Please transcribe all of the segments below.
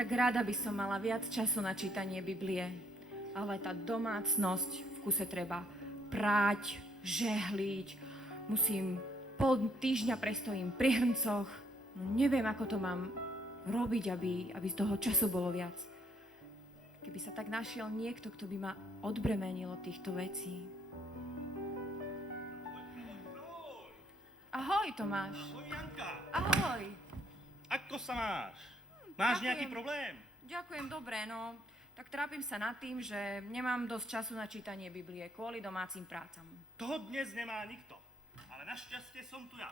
Tak rada by som mala viac času na čítanie Biblie, ale tá domácnosť v kuse treba práť, žehliť, musím pol týždňa prestojím pri hrncoch. No neviem, ako to mám robiť, aby z toho času bolo viac. Keby sa tak našiel niekto, kto by ma odbremenil od týchto vecí. Ahoj, Tomáš. Ahoj, Janka. Ahoj. Ako sa máš? Máš Ďakujem. nejaký problém? Ďakujem, dobre, no. Tak trápim sa nad tým, že nemám dosť času na čítanie Biblie kvôli domácim prácam. Toho dnes nemá nikto. Ale našťastie som tu ja.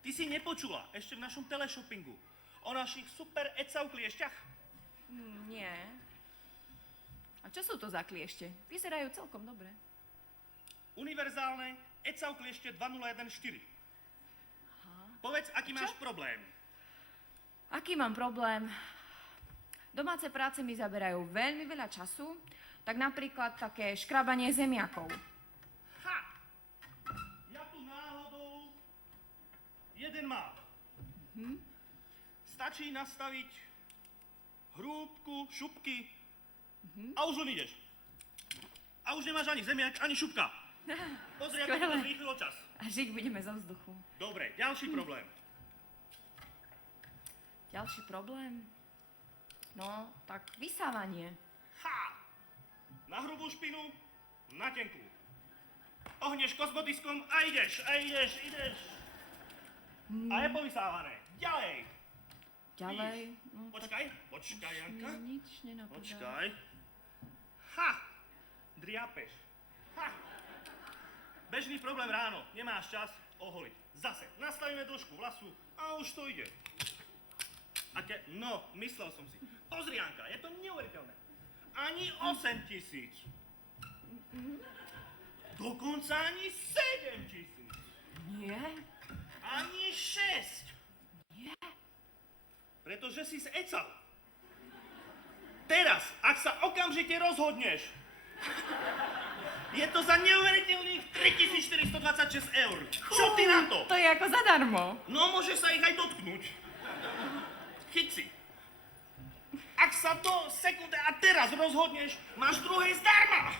Ty si nepočula ešte v našom teleshoppingu o našich super ecav kliešťach? Nie. A čo sú to za kliešte? Vyzerajú celkom dobre. Univerzálne ecav kliešte 2014. Povedz, aký máš problém. Aký mám problém? Domáce práce mi zaberajú veľmi veľa času, tak napríklad také škrabanie zemiakov. Ha! Ja tu náhodou jeden mám. Stačí nastaviť hrúbku, šupky a už len ideš. A už nemáš ani zemiak, ani šupka. Pozri, ako to zrýchlilo čas. A žik budeme zo vzduchu. Dobre, ďalší problém. Ďalší problém? No, tak vysávanie. Ha! Na hrubú špinu, na tenkú. Ohneš kozmodiskom a ideš. A je povysávané. Ďalej. Ďalej? No, Počkaj, Janka. nič nenapadá. Počkaj. Ha! Driapeš. Ha! Bežný problém ráno, nemáš čas oholiť. Zase, nastavíme dĺžku vlasu a už to ide. No, myslel som si. Pozri, Janka, je to neuveriteľné. Ani 8 000. Dokonca ani 7 000. Nie? Ani 6. Nie? Pretože si z ecal. Teraz, ak sa okamžite rozhodneš, je to za neuveriteľných 3426 eur. Čo ty na to? To je ako zadarmo. No, môže sa ich aj dotknúť. Chyť si. Ak sa do sekundy a teraz rozhodneš, máš druhé zdarma.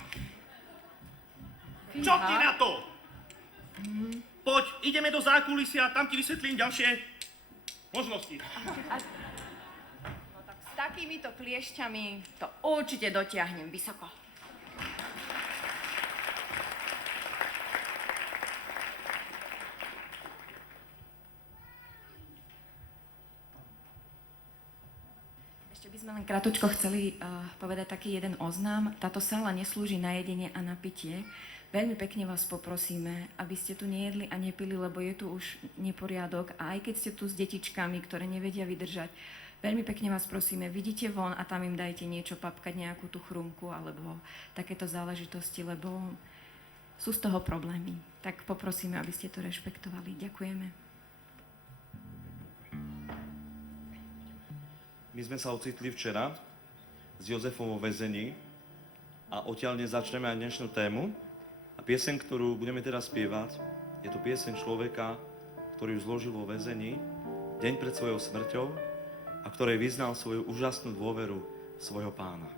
Čo ty na to? Poď, ideme do zákulisia, tam ti vysvetlím ďalšie možnosti. S takýmito kliešťami to určite dotiahnem vysoko. Ešte by sme len krátko chceli povedať taký jeden oznám. Táto sála neslúži na jedenie a na pitie. Veľmi pekne vás poprosíme, aby ste tu nejedli a nepili, lebo je tu už neporiadok. A aj keď ste tu s detičkami, ktoré nevedia vydržať, veľmi pekne vás prosíme, vidíte von a tam im dajte niečo papkať, nejakú tú chrumku alebo takéto záležitosti, lebo sú z toho problémy. Tak poprosíme, aby ste to rešpektovali. Ďakujeme. My sme sa ocitli včera s Jozefom vo väzení a odtiaľ dnes začneme aj dnešnú tému. A pieseň, ktorú budeme teraz spievať, je to pieseň človeka, ktorý už zložil vo väzení deň pred svojou smrťou a ktorej vyznal svoju úžasnú dôveru v svojho Pána.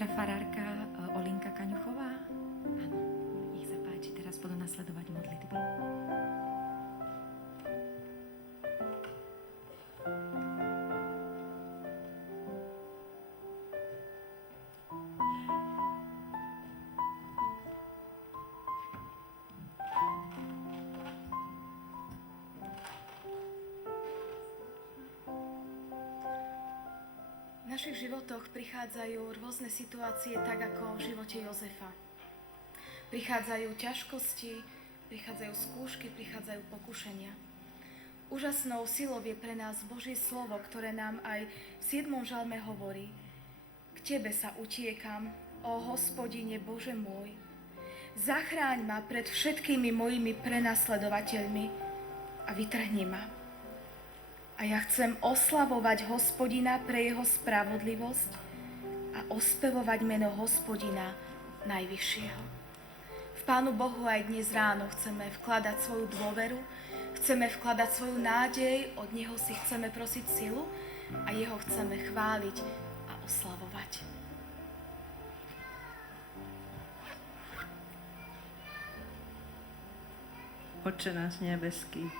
sestra farárka Olinka Kaňuchová? Áno, nech sa páči, teraz budú nasledovať modlitby. V našich životoch prichádzajú rôzne situácie, tak ako v živote Jozefa. Prichádzajú ťažkosti, prichádzajú skúšky, prichádzajú pokušenia. Úžasnou silou je pre nás Božie slovo, ktoré nám aj v 7. žalme hovorí: K Tebe sa utiekam, ó Hospodine Bože môj. Zachráň ma pred všetkými mojimi prenasledovateľmi a vytrhni ma. A ja chcem oslavovať Hospodina pre jeho spravodlivosť a ospevovať meno Hospodina Najvyššieho. V Pánu Bohu aj dnes ráno chceme vkladať svoju dôveru, chceme vkladať svoju nádej, od Neho si chceme prosiť silu a Jeho chceme chváliť a oslavovať. Otče náš nebeský,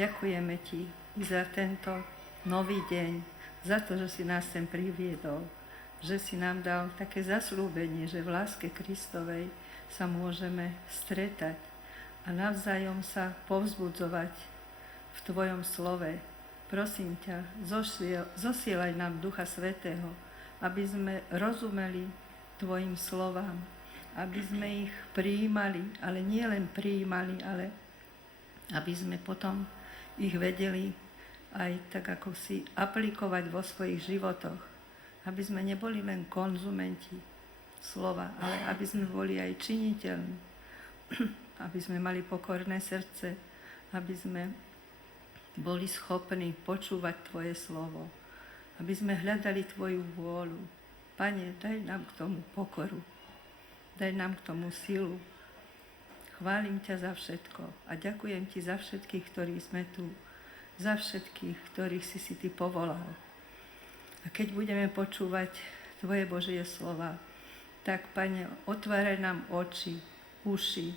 ďakujeme Ti za tento nový deň, za to, že si nás sem priviedol, že si nám dal také zasľúbenie, že v láske Kristovej sa môžeme stretať a navzájom sa povzbudzovať v Tvojom slove. Prosím ťa, zosielaj nám Ducha Svätého, aby sme rozumeli Tvojim slovám, aby sme ich prijímali, ale nie len prijímali, ale aby sme potom ich vedeli aj tak, ako si aplikovať vo svojich životoch. Aby sme neboli len konzumenti slova, ale aby sme boli aj činiteľní. Aby sme mali pokorné srdce, aby sme boli schopní počúvať Tvoje slovo. Aby sme hľadali Tvoju vôľu. Pane, daj nám k tomu pokoru. Daj nám k tomu silu. Chválim ťa za všetko a ďakujem Ti za všetkých, ktorí sme tu, za všetkých, ktorých si Ty povolal. A keď budeme počúvať Tvoje Božie slova, tak, Pane, otváraj nám oči, uši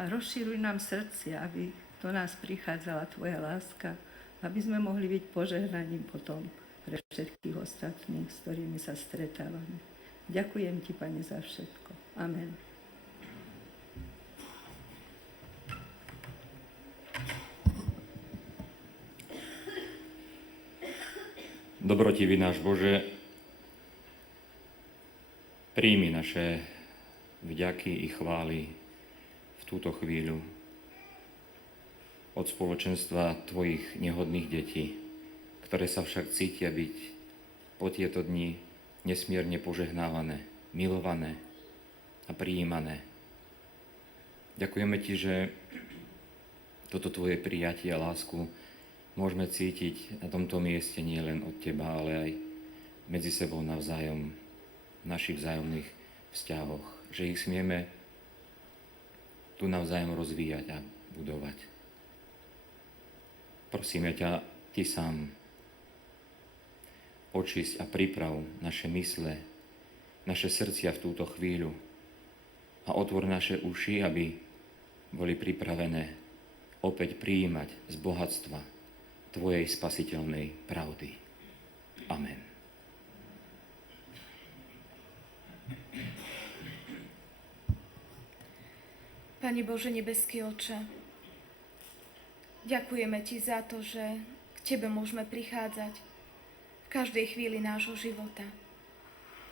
a rozširuj nám srdcia, aby do nás prichádzala Tvoja láska, aby sme mohli byť požehnaním potom pre všetkých ostatných, s ktorými sa stretávame. Ďakujem Ti, Pane, za všetko. Amen. Dobrotivý náš Bože, príjmi naše vďaky i chvály v túto chvíľu od spoločenstva Tvojich nehodných detí, ktoré sa však cítia byť po tieto dni nesmierne požehnávané, milované a prijímané. Ďakujeme Ti, že toto Tvoje prijatie a lásku môžeme cítiť na tomto mieste nie len od Teba, ale aj medzi sebou navzájom, v našich vzájomných vzťahoch, že ich smieme tu navzájom rozvíjať a budovať. Prosíme ťa, Ty sám, očisť a priprav naše mysle, naše srdcia v túto chvíľu a otvor naše uši, aby boli pripravené opäť prijímať z bohatstva Tvojej spasiteľnej pravdy. Amen. Pane Bože, nebeský Otče, ďakujeme Ti za to, že k Tebe môžeme prichádzať v každej chvíli nášho života.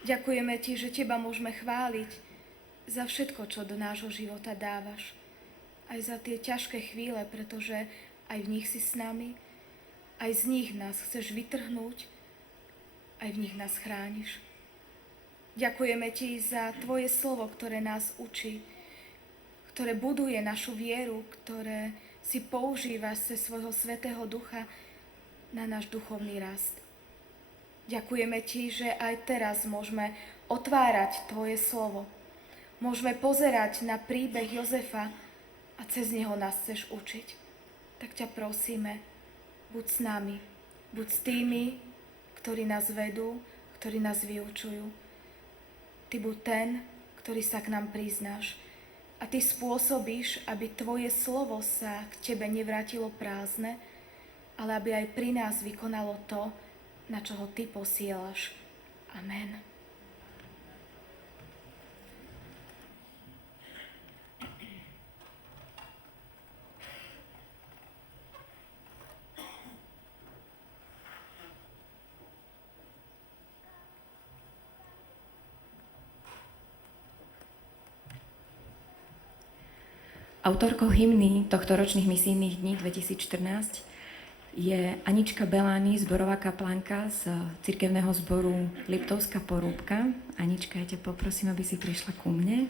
Ďakujeme Ti, že Teba môžeme chváliť za všetko, čo do nášho života dávaš. Aj za tie ťažké chvíle, pretože aj v nich si s nami, aj z nich nás chceš vytrhnúť, aj v nich nás chrániš. Ďakujeme Ti za Tvoje slovo, ktoré nás učí, ktoré buduje našu vieru, ktoré si používaš cez svojho Svätého Ducha na náš duchovný rast. Ďakujeme Ti, že aj teraz môžeme otvárať Tvoje slovo. Môžeme pozerať na príbeh Jozefa a cez neho nás chceš učiť. Tak ťa prosíme, buď s nami, buď s tými, ktorí nás vedú, ktorí nás vyučujú. Ty buď ten, ktorý sa k nám priznáš. A Ty spôsobíš, aby Tvoje slovo sa k Tebe nevrátilo prázdne, ale aby aj pri nás vykonalo to, na čo ho Ty posielaš. Amen. Autorkou hymny tohtoročných misijných dní 2014 je Anička Belány, zborová kaplanka z cirkevného zboru Liptovská Porúbka. Anička, ja ťa poprosím, aby si prišla ku mne.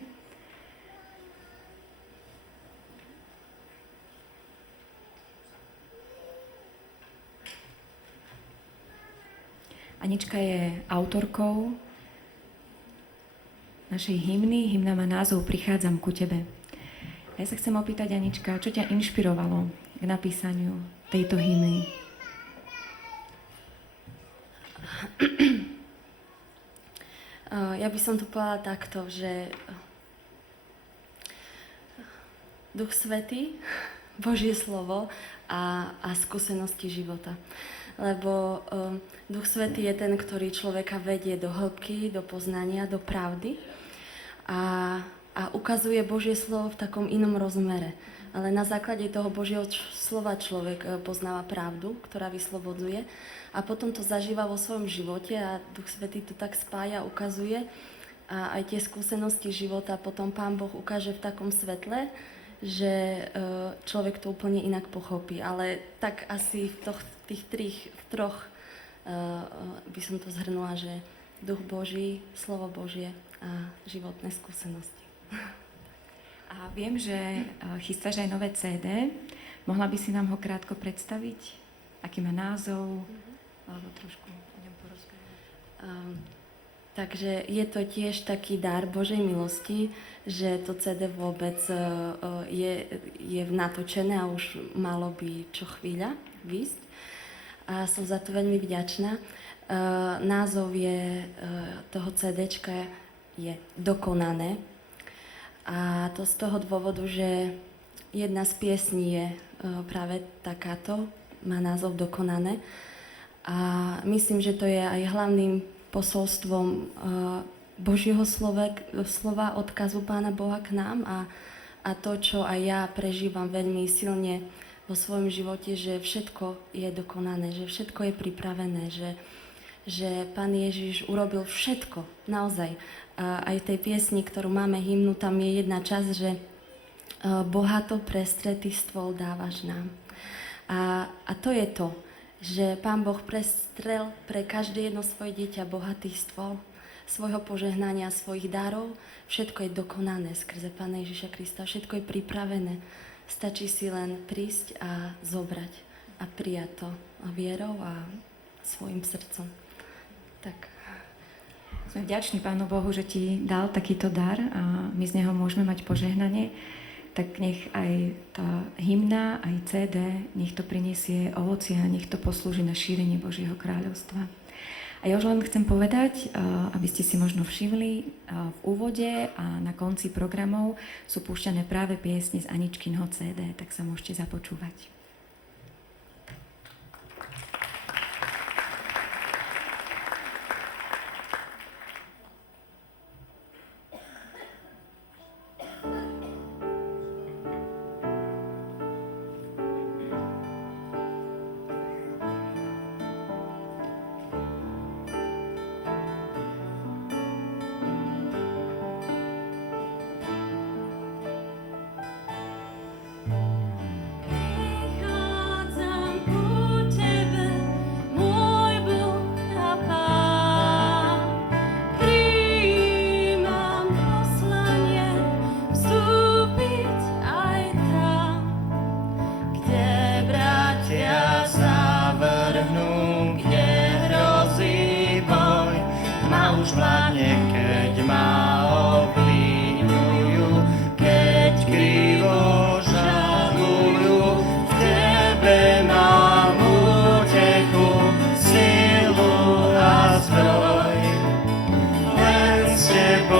Anička je autorkou našej hymny. Hymna má názov Prichádzam ku tebe. Ja sa chcem opýtať, Anička, čo ťa inšpirovalo k napísaniu tejto hymny? Ja by som to povedala takto, že Duch Svätý, Božie slovo a skúsenosti života. Lebo Duch Svätý je ten, ktorý človeka vedie do hĺbky, do poznania, do pravdy a ukazuje Božie slovo v takom inom rozmere. Ale na základe toho Božieho slova človek poznáva pravdu, ktorá vyslobodzuje a potom to zažíva vo svojom živote a Duch Svätý to tak spája, ukazuje a aj tie skúsenosti života potom Pán Boh ukáže v takom svetle, že človek to úplne inak pochopí. Ale tak asi v tých troch by som to zhrnula, že Duch Boží, Slovo Božie a životné skúsenosti. A viem, že chystáš aj nové CD. Mohla by si nám ho krátko predstaviť? Aký má názov? Alebo trošku o ňom porozprávať. Takže je to tiež taký dar Božej milosti, že to CD vôbec je natočené a už malo by čo chvíľa výsť. A som za to veľmi vďačná. Názov toho CDčka je Dokonané. A to z toho dôvodu, že jedna z piesní je práve takáto, má názov Dokonané. A myslím, že to je aj hlavným posolstvom Božieho slova, odkazu Pána Boha k nám a to, čo aj ja prežívam veľmi silne vo svojom živote, že všetko je dokonané, že všetko je pripravené, že Pán Ježiš urobil všetko, naozaj. Aj v tej piesni, ktorú máme hymnu, tam je jedna časť, že bohato prestretý stôl dávaš nám. A to je to, že Pán Boh prestrel pre každé jedno svoje dieťa bohatý stôl svojho požehnania, svojich darov. Všetko je dokonané skrze Pána Ježiša Krista, všetko je pripravené. Stačí si len prísť a zobrať a prijať to vierou a svojim srdcom. Tak. Sme vďační Pánu Bohu, že ti dal takýto dar a my z neho môžeme mať požehnanie. Tak nech aj tá hymna, aj CD, nech to prinesie ovocie a nech to poslúži na šírenie Božieho kráľovstva. A ja už len chcem povedať, aby ste si možno všimli, v úvode a na konci programov sú púšťané práve piesne z Aničkinho CD, tak sa môžete započúvať. Tebou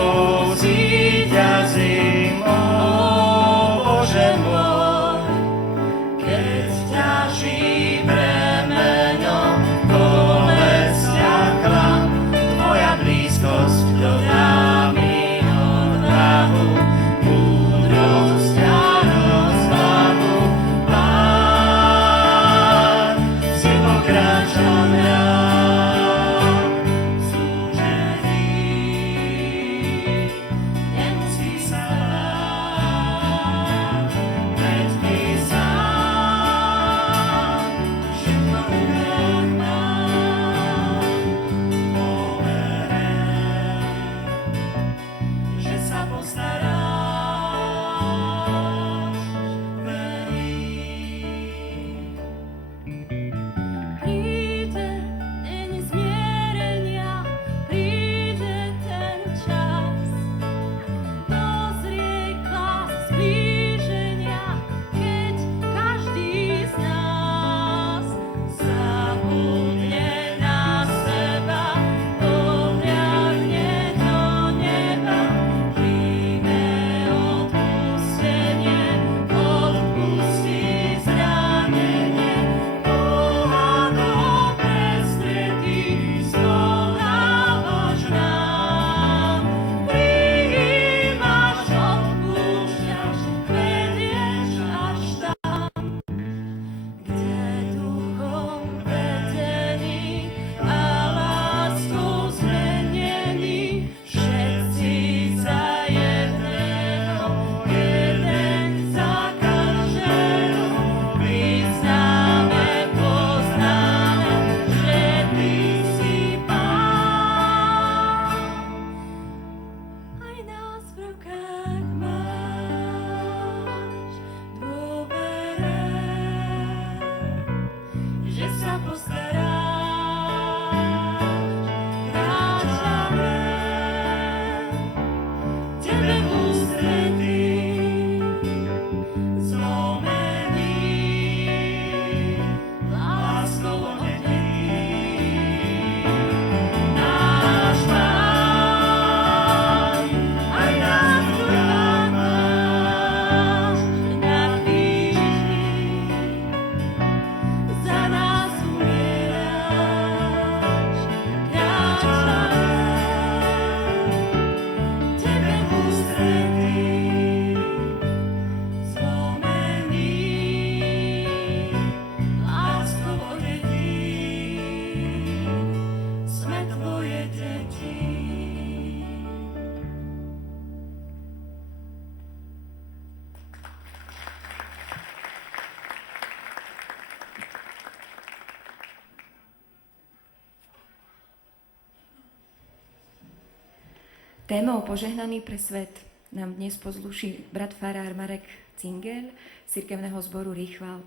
Témou Požehnaný pre svet nám dnes pozlúši brat farár Marek Cingel z cirkevného zboru Richwald.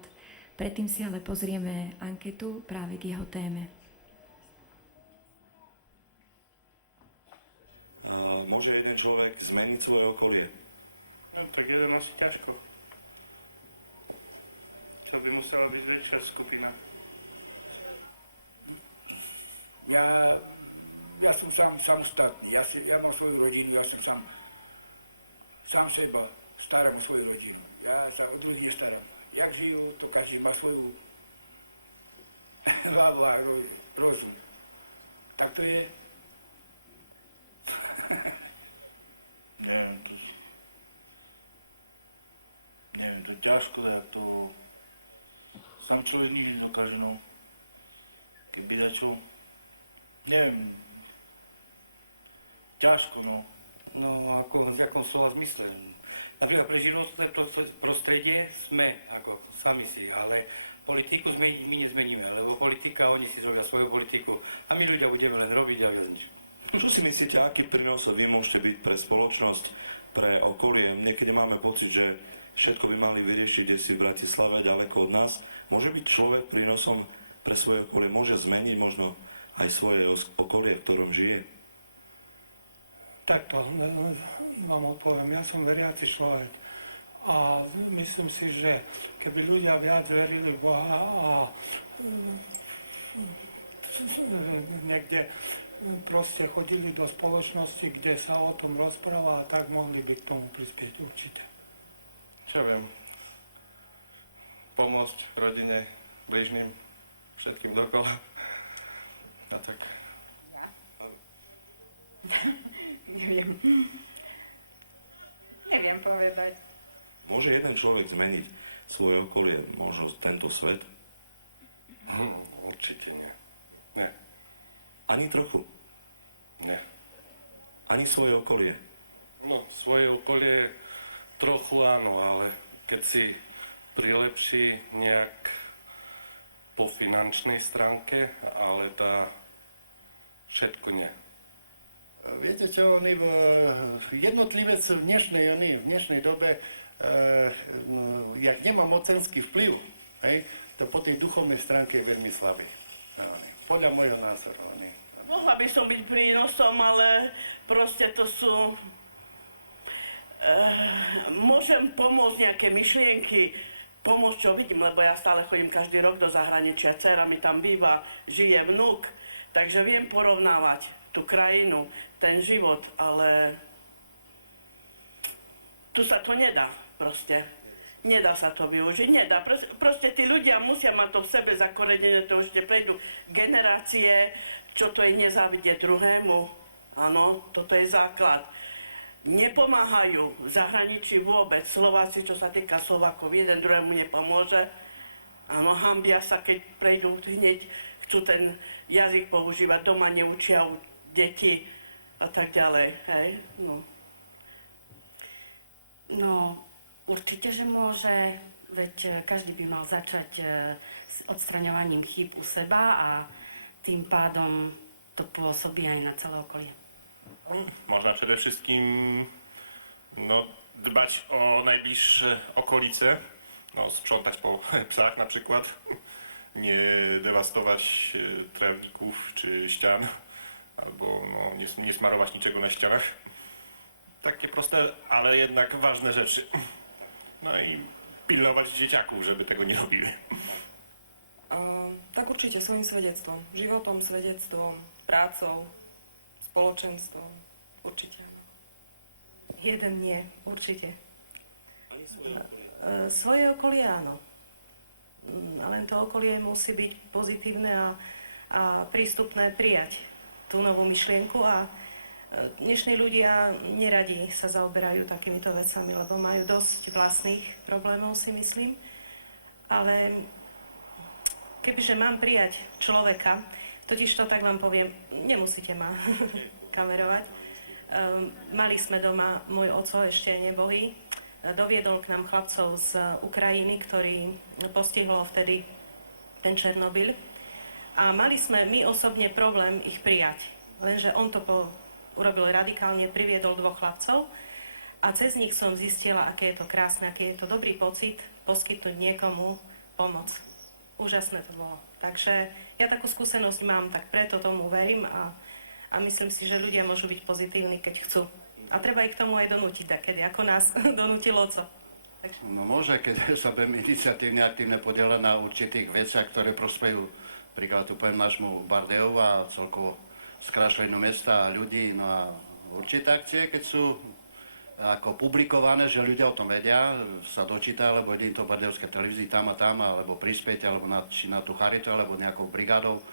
Predtým si ale pozrieme anketu práve k jeho téme. Môže jeden človek zmeniť svoje okolie? No tak jeden asi ťažko. To by musela byť väčšia skupina. Ja som sám samostatný, ja mám svoju rodinu, ja som sám seba starám o svoju rodinu. Ja sa o druhých nestaram. Jak žijú, to každý má svoju hlavu a rozum. Tak to je. Neviem, to je ťažko, tak to sám človek nič nedokáže, no. Keby dačo, neviem, ťažko, no. No, ako, v jakom slova zmysle. Napríklad pre životné prostredie sme, ako sami si, ale politiku zmeniť my nezmeníme, lebo politika, oni si zrobia svoju politiku a my ľudia budeme len robiť a viac nič. Čo si myslíte, aký prínos vy môžete byť pre spoločnosť, pre okolie? Niekedy máme pocit, že všetko by mali vyriešiť desi v Bratislave, ďaleko od nás. Môže byť človek prínosom pre svoje okolie? Môže zmeniť možno aj svoje okolie, v ktorom žije? Takto vám odpoviem. Ja som veriaci človek a myslím si, že keby ľudia viac verili v Boha a niekde proste chodili do spoločnosti, kde sa o tom rozpráva a tak mohli by k tomu prispieť určite. Čo viem, pomôcť rodine, blížnym, všetkým dokola. A tak. Ja? Neviem povedať. Môže jeden človek zmeniť svoje okolie, možno tento svet? Určite nie. Nie. Ani trochu? Nie. Ani svoje okolie? No, svoje okolie trochu áno, ale keď si prilepší nejak po finančnej stránke, ale tá všetko nie. Viete čo, jednotlivec v dnešnej dobe, jak nemá mocenský vplyv, hej, to po tej duchovnej stránke je veľmi slabý. Podľa môjho názoru. Mohla by som byť prínosom, ale proste to sú... môžem pomôcť nejaké myšlienky, pomôcť čo vidím, lebo ja stále chodím každý rok do zahraničia, dcera mi tam býva, žije vnuk, takže viem porovnávať tú krajinu, ten život, ale tu sa to nedá proste. Nedá sa to využiť, nedá. Proste tí ľudia musia mať to v sebe zakorenené, to už prejdú generácie, čo to je nezávidieť druhému. Áno, toto je základ. Nepomáhajú v zahraničí vôbec. Slováci, čo sa týka Slovákov, jeden druhému nepomôže. Áno, hanbia sa, keď prejdú hneď, chcú ten jazyk používať, doma neučia deti a tak ďalej. Hej, no. No, určite, že môže, veď každý by mal začať s odstraňovaním chýb u seba a tým pádom to pôsobí aj na celé okolie. Można przede wszystkim dbać o najbliższe okolice, sprzątać po psach na przykład, nie dewastować trawników czy ścian, albo nie smarować niczego na ścianach. Takie proste, ale jednak ważne rzeczy. No i pilnować dzieciaków, żeby tego nie robiły. Tak určite svojim svedectvom. Životom, svedectvom, prácou, spoločenstvom. Určite áno. Jeden nie, určite. Ani svoje okolie? Svoje okolie áno. Len to okolie musí byť pozitívne a prístupné prijať tú novú myšlienku a dnešní ľudia neradi sa zaoberajú takýmito vecami, lebo majú dosť vlastných problémov, si myslím. Ale kebyže mám prijať človeka, totižto tak vám poviem, nemusíte ma kamerovať. Mali sme doma, môj oco ešte nebohý, doviedol k nám chlapcov z Ukrajiny, ktorý postihlo vtedy ten Černobyl. A mali sme my osobne problém ich prijať. Lenže on to urobil radikálne, priviedol 2 chlapcov a cez nich som zistila, aké je to krásne, aký je to dobrý pocit poskytnúť niekomu pomoc. Úžasné to bolo. Takže ja takú skúsenosť mám, tak preto tomu verím a myslím si, že ľudia môžu byť pozitívni, keď chcú. A treba ich k tomu aj donútiť takedy, ako nás donútil oco. Takže. No môže, keď sa budeme iniciatívne aktívne podieľať na určitých veciach, ktoré prospejú. Príklad tu poviem nášmu Bardejovu a celkovo skrášleniu mesta a ľudí. No a určité akcie, keď sú ako publikované, že ľudia o tom vedia, sa dočítajú, alebo ide im to v bardejovskej televízii tam a tam, alebo prispieť, alebo či na tú charitu, alebo nejakou brigádou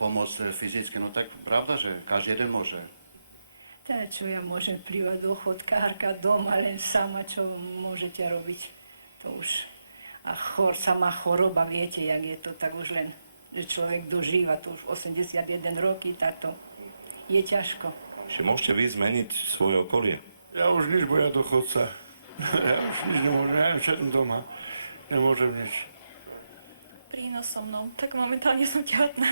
pomôcť fyzicky. No tak pravda, že každý jeden môže. Teda čo ja môžem plývať do chodkárka doma, len sama, čo môžete robiť, to už. A sama choroba, viete, jak je to, tak už len, že človek dožíva, to už 81 roky, tak to je ťažko. Či môžete vy zmeniť svoje okolie? Ja už nič, bo ja dochodca. Ja už nič nemôžem, ja všetko doma. Nemôžem nič. Prínosom, no, tak momentálne som tehotná.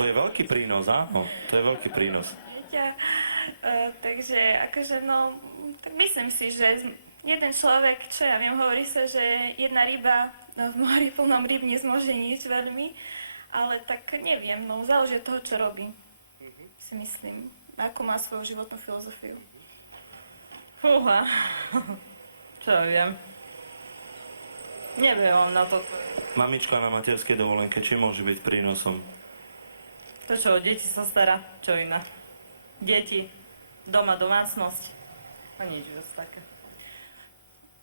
To je veľký prínos, áno. To je veľký prínos. Takže akože no, tak myslím si, že jeden človek, čo ja viem, hovorí sa, že jedna ryba v mori plnom ryb nezmôže nič veľmi, ale tak neviem, no záleží od toho, čo robí, si myslím, ako má svoju životnú filozofiu. Fúha, čo ja viem. Neviem vám na to. Mamička na materskej dovolenke, či môže byť prínosom? To čo, o deti sa stará, čo iná. Deti, doma domácnosť a nič viac také.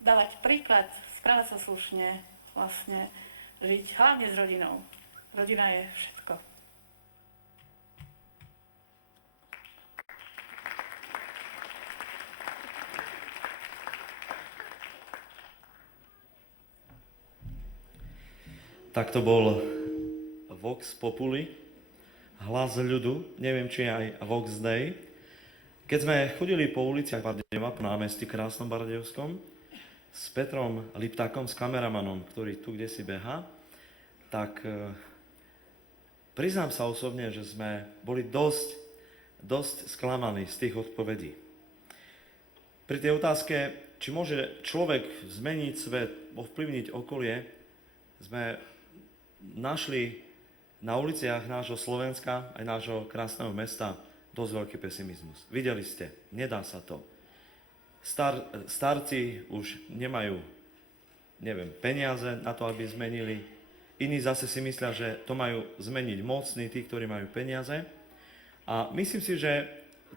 Dávať príklad, správať sa slušne, vlastne žiť hlavne s rodinou. Rodina je všetko. Tak to bol Vox Populi, hlas ľudu, neviem či aj Vox Dei. Keď sme chodili po uliciach Bardejova, po námestí krásnom bardejovskom, s Petrom Liptákom, s kameramanom, ktorý tu kdesi beha, tak priznám sa osobne, že sme boli dosť sklamaní z tých odpovedí. Pri tej otázke, či môže človek zmeniť svet, ovplyvniť okolie, sme našli na uliciach nášho Slovenska aj nášho krásneho mesta dosť veľký pesimizmus. Videli ste, nedá sa to. Starci už nemajú, peniaze na to, aby zmenili. Iní zase si myslia, že to majú zmeniť mocní, tí, ktorí majú peniaze. A myslím si, že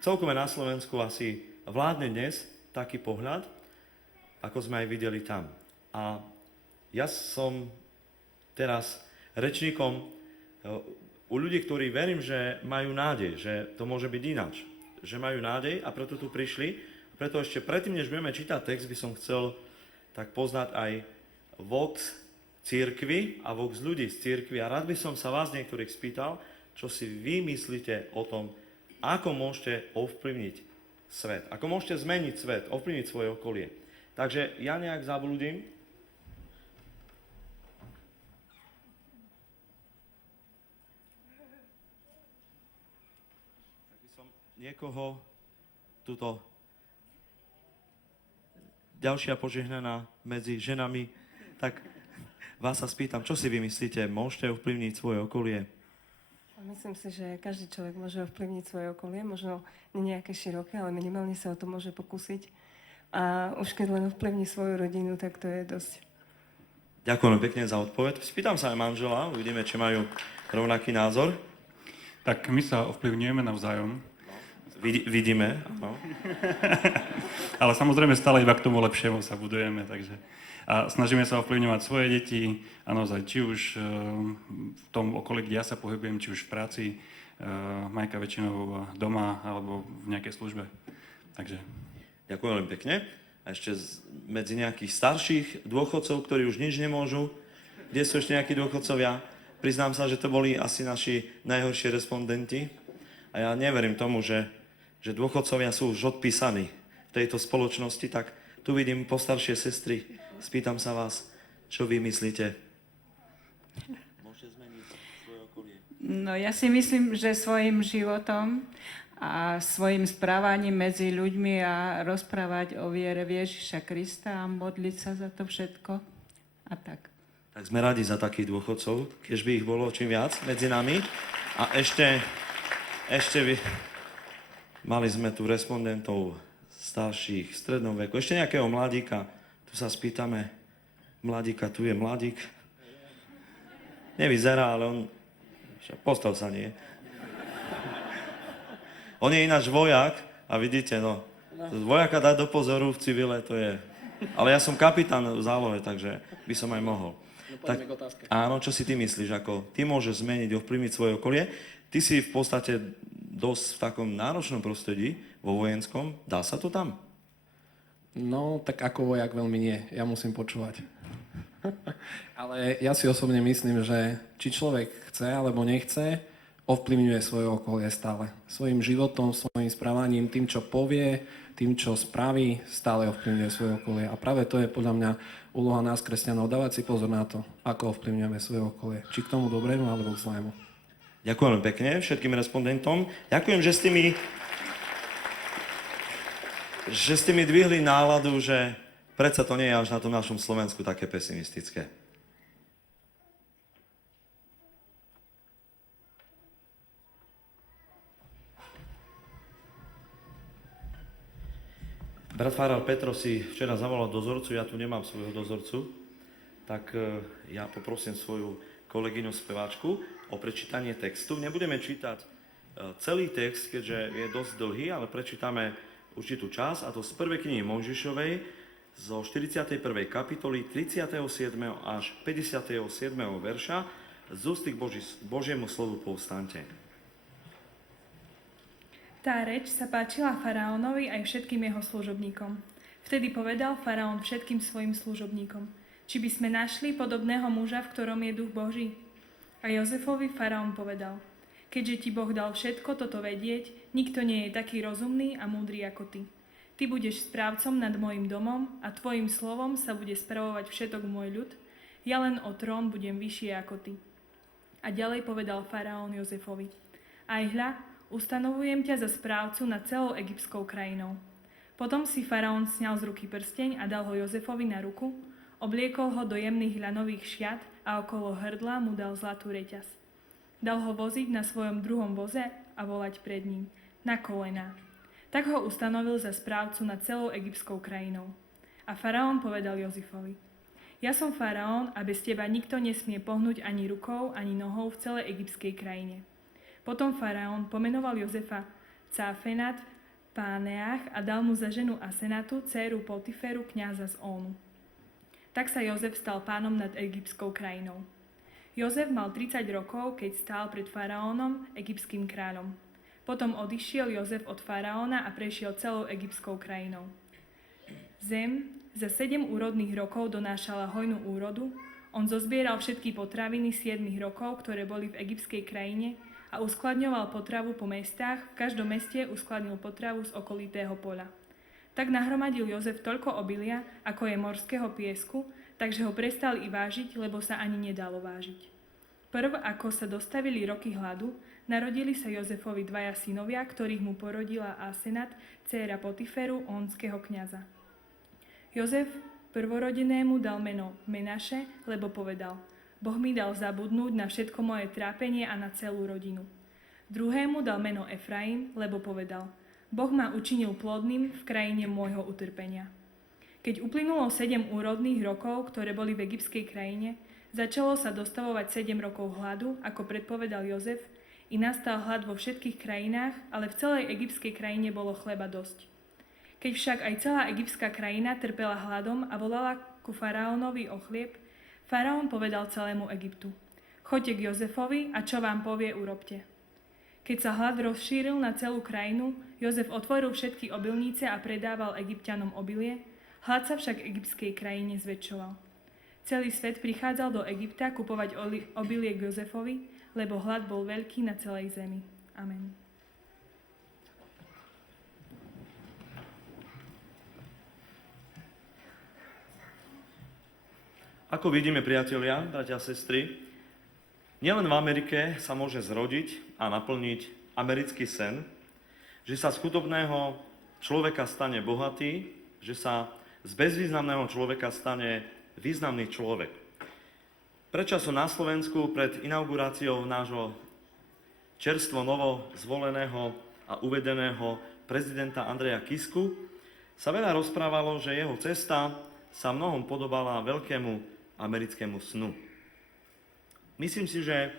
celkové na Slovensku asi vládne dnes taký pohľad, ako sme aj videli tam. A ja som teraz rečníkom u ľudí, ktorí verím, že majú nádej, že to môže byť ináč. Že majú nádej a preto tu prišli. Preto ešte predtým, než budeme čítať text, by som chcel tak poznať aj vox cirkvi a vox ľudí z cirkvi. A rád by som sa vás niektorých spýtal, čo si vy myslíte o tom, ako môžete ovplyvniť svet. Ako môžete zmeniť svet, ovplyvniť svoje okolie. Takže ja nejak zabludím. Niekoho tuto ďalšia požehnaná medzi ženami, tak vás sa spýtam, čo si vy myslíte, môžete ovplyvniť svoje okolie? Myslím si, že každý človek môže ovplyvniť svoje okolie, možno nie nejaké široké, ale minimálne sa o to môže pokúsiť. A už keď len ovplyvní svoju rodinu, tak to je dosť. Ďakujem pekne za odpoveď. Spýtam sa aj manžela, uvidíme, či majú rovnaký názor. Tak my sa ovplyvňujeme navzájom. Vidíme, áno. Ale samozrejme stále iba k tomu lepšiemu sa budujeme, takže. A snažíme sa ovplyvňovať svoje deti a naozaj, či už v tom okolí, kde ja sa pohybujem, či už v práci, Majka väčšinou doma alebo v nejakej službe. Takže. Ďakujem veľmi pekne. A ešte medzi nejakých starších dôchodcov, ktorí už nič nemôžu, kde sú ešte nejakí dôchodcovia? Priznám sa, že to boli asi naši najhorší respondenti. A ja neverím tomu, že dôchodcovia sú už odpísaní v tejto spoločnosti, tak tu vidím postaršie sestry. Spýtam sa vás, čo vy myslíte? No ja si myslím, že svojim životom a svojim správaním medzi ľuďmi a rozprávať o viere v Ježiša Krista a modliť sa za to všetko a tak. Tak sme radi za takých dôchodcov, keď by ich bolo čím viac medzi nami. A ešte mali sme tu respondentov starších, v strednom veku. Ešte nejakého mladíka, tu sa spýtame, mladíka, tu je mladík. Nevyzerá, ale on, postav sa, nie? On je ináč vojak a vidíte, no, vojaka dať do pozoru v civile, to je... Ale ja som kapitán v zálohe, takže by som aj mohol. Tak, áno, čo si ty myslíš, ako ty môžeš zmeniť, ovplyvniť svoje okolie? Ty si v podstate dosť v takom náročnom prostredí, vo vojenskom. Dá sa to tam? No, tak ako vojak veľmi nie. Ja musím počúvať. Ale ja si osobne myslím, že či človek chce alebo nechce, ovplyvňuje svoje okolie stále. Svojim životom, svojim správaním, tým, čo povie, tým, čo spraví, stále ovplyvňuje svoje okolie. A práve to je podľa mňa úloha nás, kresťanov, dávať si pozor na to, ako ovplyvňujeme svoje okolie. Či k tomu dobrému, alebo k zlému. Ďakujem pekne všetkým respondentom. Ďakujem, že ste mi dvihli náladu, že predsa to nie je až na tom našom Slovensku také pesimistické. Brat farár Petro si včera zavolal dozorcu, ja tu nemám svojho dozorcu, tak ja poprosím svoju kolegyňu speváčku o prečítanie textu. Nebudeme čítať celý text, keďže je dosť dlhý, ale prečítame určitú časť, a to z prvej knihy Mojžišovej, zo 41. kapitoly 37. až 57. verša, z ústy k Božiemu slovu povstaňte. Tá reč sa páčila faraónovi aj všetkým jeho služobníkom. Vtedy povedal faraón všetkým svojim služobníkom: či by sme našli podobného muža, v ktorom je duch Boží? A Jozefovi faraón povedal: keďže ti Boh dal všetko toto vedieť, nikto nie je taký rozumný a múdry ako ty. Ty budeš správcom nad môjim domom a tvojim slovom sa bude spravovať všetok môj ľud, ja len o trón budem vyššie ako ty. A ďalej povedal faraón Jozefovi: aj hľa, ustanovujem ťa za správcu nad celou egyptskou krajinou. Potom si faraón sňal z ruky prsteň a dal ho Jozefovi na ruku, obliekol ho do jemných ľanových šiat a okolo hrdla mu dal zlatú reťaz. Dal ho voziť na svojom druhom voze a volať pred ním na kolená. Tak ho ustanovil za správcu nad celou egyptskou krajinou. A faraón povedal Jozefovi: ja som faraón a bez teba nikto nesmie pohnúť ani rukou, ani nohou v celej egyptskej krajine. Potom faraón pomenoval Jozefa Cáfenat Páneach a dal mu za ženu Asenatu, dcéru Potiferu, kňaza z Ónu. Tak sa Jozef stal pánom nad egyptskou krajinou. Jozef mal 30 rokov, keď stál pred faraónom, egyptským kráľom. Potom odišiel Jozef od faraóna a prešiel celou egyptskou krajinou. Zem za 7 úrodných rokov donášala hojnú úrodu, on zozbieral všetky potraviny 7 rokov, ktoré boli v egyptskej krajine, a uskladňoval potravu po mestách, v každom meste uskladnil potravu z okolitého poľa. Tak nahromadil Jozef toľko obilia, ako je morského piesku, takže ho prestali i vážiť, lebo sa ani nedalo vážiť. Prv, ako sa dostavili roky hladu, narodili sa Jozefovi dvaja synovia, ktorých mu porodila Asenat, dcéra Potiferu, ónskeho kňaza. Jozef prvorodenému dal meno Menaše, lebo povedal: Boh mi dal zabudnúť na všetko moje trápenie a na celú rodinu. Druhému dal meno Efraim, lebo povedal: Boh ma učinil plodným v krajine môjho utrpenia. Keď uplynulo 7 úrodných rokov, ktoré boli v egyptskej krajine, začalo sa dostavovať 7 rokov hladu, ako predpovedal Jozef, i nastal hlad vo všetkých krajinách, ale v celej egyptskej krajine bolo chleba dosť. Keď však aj celá egyptská krajina trpela hladom a volala ku faraónovi o chlieb, faraón povedal celému Egyptu: choďte k Jozefovi a čo vám povie, urobte. Keď sa hlad rozšíril na celú krajinu, Jozef otvoril všetky obilnice a predával Egypťanom obilie, hlad sa však v egyptskej krajine zväčšoval. Celý svet prichádzal do Egypta kupovať obilie k Jozefovi, lebo hlad bol veľký na celej zemi. Amen. Ako vidíme, priatelia, bratia a sestry, nielen v Amerike sa môže zrodiť a naplniť americký sen, že sa z chudobného človeka stane bohatý, že sa z bezvýznamného človeka stane významný človek. Predčasom na Slovensku pred inauguráciou nášho čerstvo novo zvoleného a uvedeného prezidenta Andreja Kisku sa veľa rozprávalo, že jeho cesta sa mnohom podobala veľkému americkému snu. Myslím si, že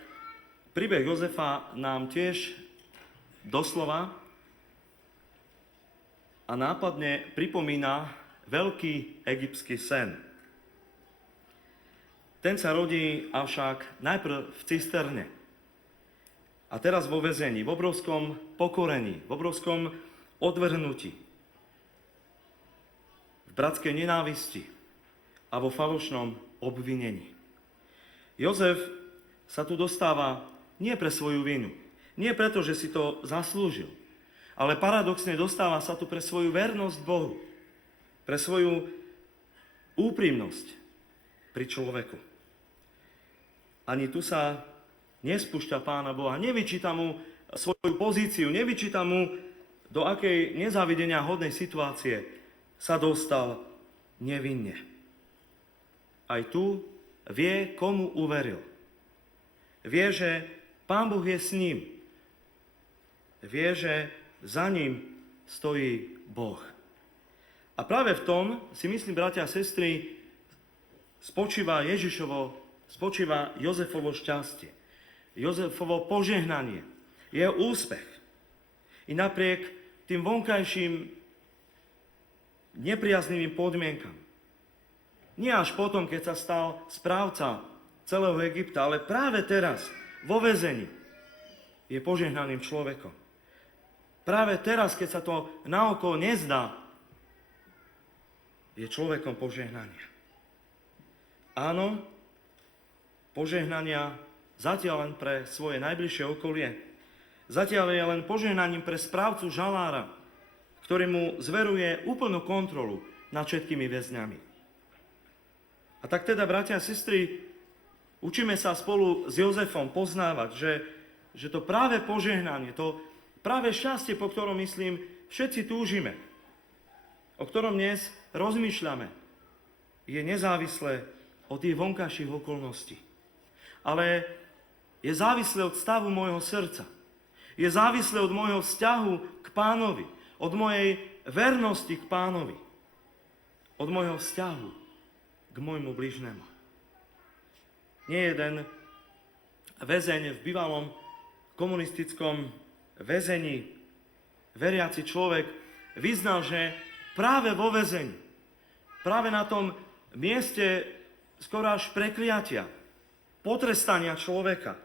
príbeh Jozefa nám tiež doslova a nápadne pripomína veľký egyptský sen. Ten sa rodí avšak najprv v cisterne a teraz vo väzení, v obrovskom pokorení, v obrovskom odvrhnutí, v bratskej nenávisti a vo falošnom obvinení. Jozef sa tu dostáva nie pre svoju vinu, nie preto, že si to zaslúžil, ale paradoxne dostáva sa tu pre svoju vernosť Bohu, pre svoju úprimnosť pri človeku. Ani tu sa nespúšťa Pána Boha, nevyčíta mu svoju pozíciu, nevyčíta mu, do akej nezávidenia hodnej situácie sa dostal nevinne. Aj tu vie, komu uveril. Vie, že Pán Boh je s ním. Vie, že za ním stojí Boh. A práve v tom, si myslím, bratia a sestry, spočíva Jozefovo šťastie, Jozefovo požehnanie, jeho úspech. I napriek tým vonkajším nepriaznivým podmienkam. Nie až potom, keď sa stal správca celého Egypta, ale práve teraz, vo väzení, je požehnaným človekom. Práve teraz, keď sa to naokolo nezdá, je človekom požehnania. Áno, požehnania zatiaľ len pre svoje najbližšie okolie. Zatiaľ je len požehnaním pre správcu žalára, ktorý mu zveruje úplnú kontrolu nad všetkými väzňami. A tak teda, bratia a sestry, učíme sa spolu s Jozefom poznávať, že to práve požehnanie, to práve šťastie, po ktorom, myslím, všetci túžime, o ktorom dnes rozmýšľame, je nezávislé od tých vonkajších okolností. Ale je závislé od stavu môjho srdca. Je závislé od môjho vzťahu k Pánovi, od mojej vernosti k Pánovi, od môjho vzťahu k môjmu bližnému. Nie jeden väzeň v bývalom komunistickom väzení, veriaci človek, vyznal, že práve vo väzení, práve na tom mieste skoro až prekliatia, potrestania človeka,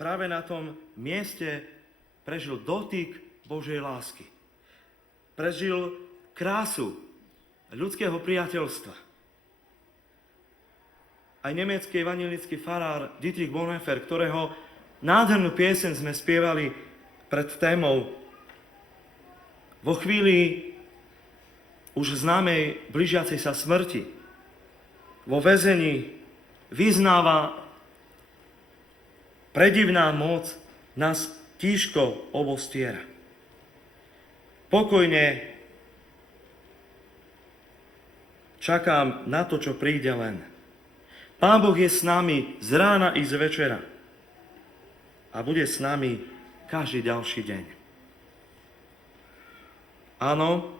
práve na tom mieste prežil dotyk Božej lásky. Prežil krásu ľudského priateľstva. Aj nemecký evanjelický farár Dietrich Bonhoeffer, ktorého nádhernú pieseň sme spievali pred témou, vo chvíli už známej blížiacej sa smrti, vo väzení vyznáva: predivná moc nás tížko obostiera. Pokojne čakám na to, čo príde len. Pán Boh je s nami z rána i z večera a bude s nami každý ďalší deň. Áno,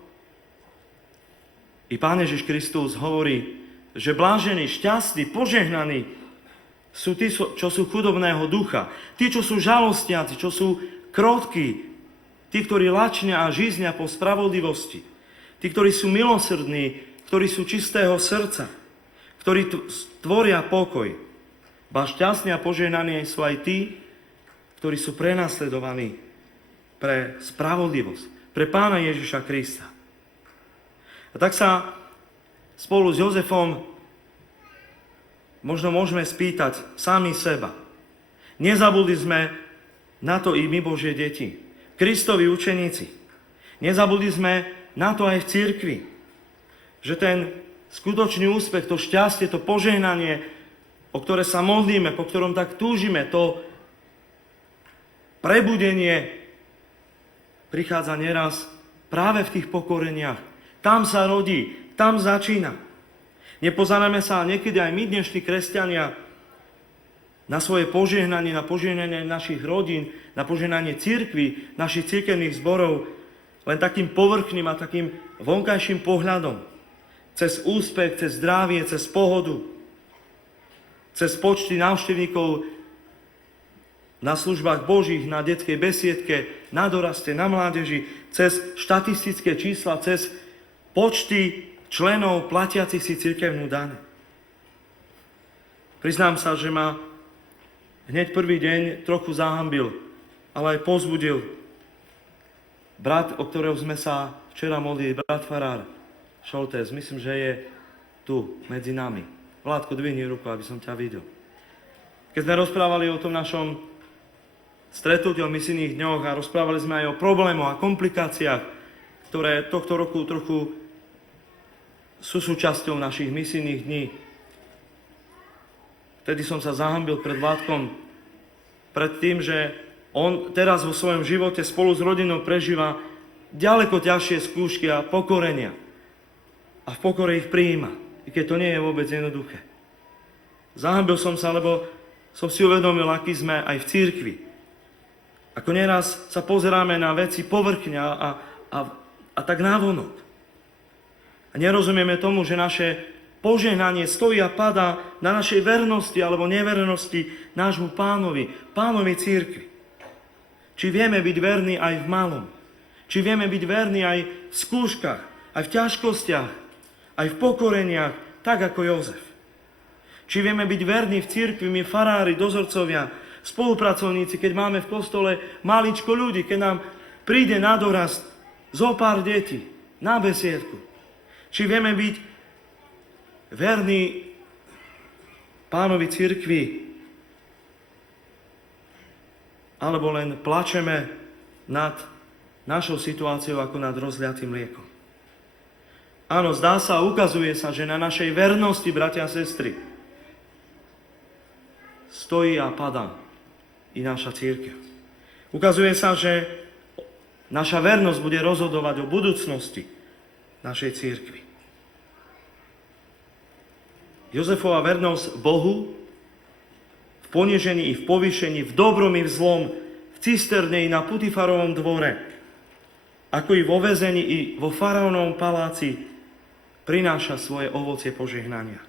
i Pán Ježiš Kristus hovorí, že blážení, šťastní, požehnaní sú tí, čo sú chudobného ducha, tí, čo sú žalostiaci, čo sú krotkí, tí, ktorí lačnia a žíznia po spravodlivosti, tí, ktorí sú milosrdní, ktorí sú čistého srdca, ktorí tvoria pokoj. Ba šťastní a požehnaní sú aj tí, ktorí sú prenasledovaní pre spravodlivosť, pre Pána Ježiša Krista. A tak sa spolu s Jozefom možno môžeme spýtať sami seba. Nezabudli sme na to i my, Božie deti, Kristovi učeníci. Nezabudli sme na to aj v cirkvi, že ten skutočný úspech, to šťastie, to požehnanie, o ktoré sa modlíme, po ktorom tak túžime, to prebudenie prichádza neraz práve v tých pokoreniach. Tam sa rodí, tam začína. Nepozeráme sa niekedy aj my, dnešní kresťania, na svoje požehnanie, na požehnanie našich rodín, na požehnanie cirkvi, našich cirkevných zborov, len takým povrchným a takým vonkajším pohľadom. Cez úspech, cez zdravie, cez pohodu, cez počty návštevníkov na službách Božích, na detskej besiedke, na doraste, na mládeži, cez štatistické čísla, cez počty členov platiacich si cirkevnú daň. Priznám sa, že ma hneď prvý deň trochu zahambil, ale aj povzbudil brat, o ktorého sme sa včera modlili, brat farár Šoltés, myslím, že je tu medzi nami. Vládko, dvihni ruku, aby som ťa videl. Keď sme rozprávali o tom našom stretnutí o misijných dňoch a rozprávali sme aj o problémoch a komplikáciách, ktoré tohto roku trochu sú súčasťou našich misijných dní. Vtedy som sa zahambil pred Vládkom, pred tým, že on teraz vo svojom živote spolu s rodinou prežíva ďaleko ťažšie skúšky a pokorenia. A v pokore ich prijíma, i keď to nie je vôbec jednoduché. Zahambil som sa, lebo som si uvedomil, aký sme aj v cirkvi. Ako neraz sa pozeráme na veci povrchne a tak návonok. A nerozumieme tomu, že naše požehnanie stojí a padá na našej vernosti alebo nevernosti nášmu pánovi cirkvi. Či vieme byť verní aj v malom. Či vieme byť verní aj v skúškach, aj v ťažkostiach, aj v pokoreniach, tak ako Jozef. Či vieme byť verní v cirkvi, my farári, dozorcovia, spolupracovníci, keď máme v kostole maličko ľudí, keď nám príde na dorast zo pár detí na besiedku. Či vieme byť verní pánovi cirkvi, alebo len plačeme nad našou situáciou ako nad rozliatým mliekom. Áno, zdá sa a ukazuje sa, že na našej vernosti, bratia a sestry, stojí a padá i naša cirkev. Ukazuje sa, že naša vernosť bude rozhodovať o budúcnosti našej cirkvi. Jozefova vernosť Bohu v ponížení i v povýšení, v dobrom i v zlom, v cisterne i na Putifarovom dvore, ako i vo väzení i vo faraónovom paláci, prináša svoje ovocie požehnania.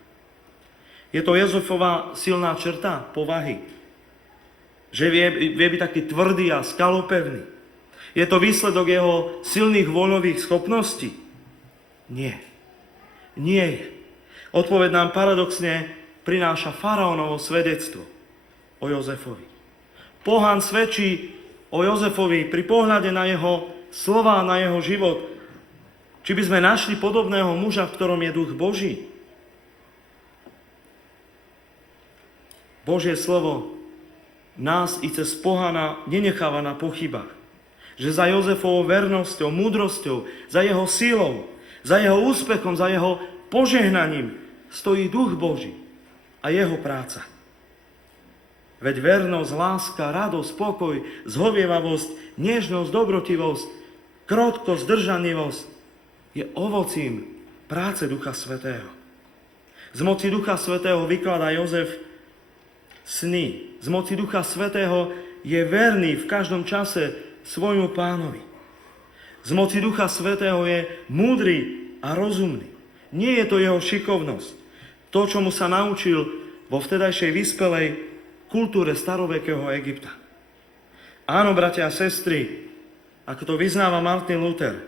Je to Jozefova silná črta povahy, že vie byť taký tvrdý a skalopevný. Je to výsledok jeho silných voľových schopností? Nie. Nie je. Odpoveď nám paradoxne prináša faraónovo svedectvo o Jozefovi. Pohán svedčí o Jozefovi pri pohľade na jeho slová, na jeho život. Či by sme našli podobného muža, v ktorom je duch Boží? Božie slovo nás i cez pohana nenecháva na pochybách. Že za Jozefovou vernosťou, múdrosťou, za jeho silou, za jeho úspechom, za jeho požehnaním stojí duch Boží a jeho práca. Veď vernosť, láska, radosť, pokoj, zhovievavosť, nežnosť, dobrotivosť, krotkosť, zdržanlivosť je ovocím práce Ducha Svätého. Z moci Ducha Svätého vykladá Jozef sny. Z moci Ducha Svätého je verný v každom čase svojmu pánovi. Z moci Ducha Svätého je múdry a rozumný. Nie je to jeho šikovnosť. To, čo mu sa naučil vo vtedajšej vyspelej kultúre starovekého Egypta. Áno, bratia a sestry, ako to vyznáva Martin Luther,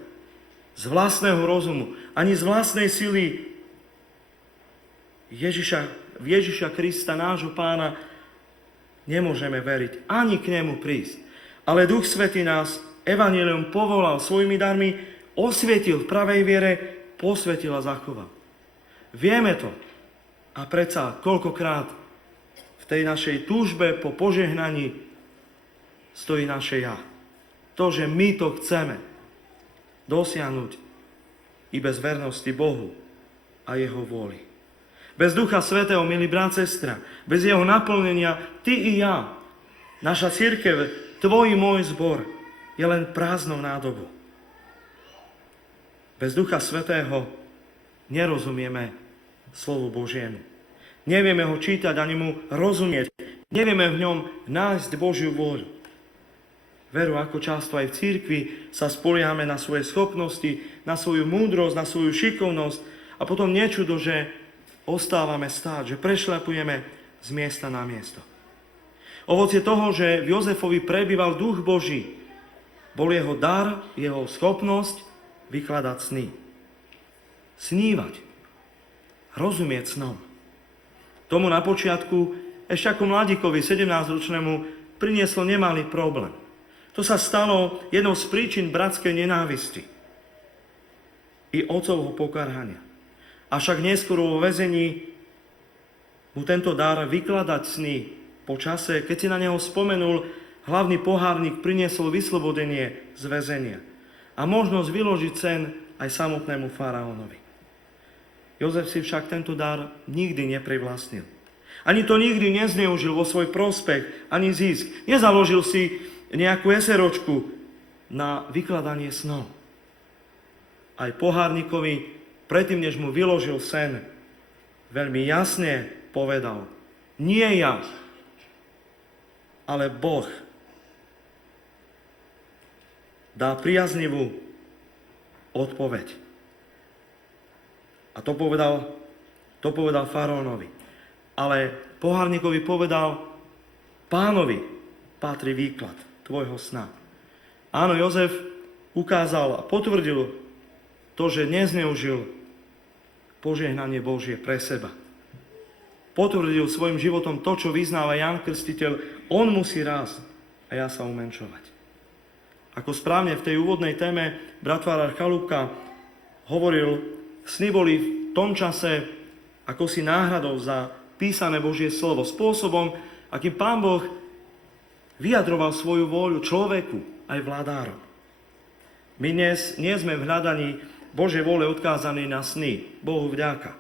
z vlastného rozumu, ani z vlastnej sily Ježiša Krista, nášho pána, nemôžeme veriť, ani k nemu prísť. Ale Duch Svätý nás evanjelium povolal, svojimi darmi osvietil v pravej viere, posvetil a zachoval. Vieme to. A predsa koľkokrát v tej našej túžbe po požehnaní stojí naše ja. To, že my to chceme dosiahnuť i bez vernosti Bohu a jeho vôli. Bez Ducha Svätého, milý brat, sestra, bez jeho naplnenia, ty i ja, naša cirkev, tvoj i môj zbor, je len prázdnou nádobou. Bez Ducha Svätého nerozumieme slovu Božiemu. Nevieme ho čítať ani mu rozumieť. Nevieme v ňom nájsť Božiu vôľu. Veru, ako často aj v cirkvi sa spoliehame na svoje schopnosti, na svoju múdrosť, na svoju šikovnosť a potom nečudo, že ostávame stáť, že prešľapujeme z miesta na miesto. Ovocie toho, že v Jozefovi prebýval Duch Boží, bol jeho dar, jeho schopnosť vykladať sny. Snívať. Rozumieť snom. Tomu na počiatku ešte ako mladíkovi 17-ročnému prinieslo nemalý problém. To sa stalo jednou z príčin bratskej nenávisti i otcovho pokarhania. Avšak neskôr vo väzení mu tento dar vykladať sny po čase, keď si na neho spomenul, hlavný pohárnik priniesol vyslobodenie z väzenia a možnosť vyložiť sen aj samotnému faraónovi. Jozef si však tento dar nikdy neprivlastnil. Ani to nikdy nezneužil vo svoj prospech, ani zisk. Nezaložil si nejakú eseročku na vykladanie snov. Aj pohárnikovi, predtým než mu vyložil sen, veľmi jasne povedal: nie ja, ale Boh dá priaznivú odpoveď. A to povedal faraónovi. Ale pohárnikovi povedal: Pánovi patrí výklad tvojho sna. Áno, Jozef ukázal a potvrdil to, že nezneužil požehnanie Božie pre seba. Potvrdil svojim životom to, čo vyznáva Ján Krstiteľ. On musí rásť a ja sa umenšovať. Ako správne v tej úvodnej téme brat farár Chalúbka hovoril, sny boli v tom čase ako si náhradou za písané Božie slovo, spôsobom, akým Pán Boh vyjadroval svoju vôľu človeku aj vládárom. My dnes nie sme v hľadaní Božej vôle odkázaní na sny, Bohu vďaka.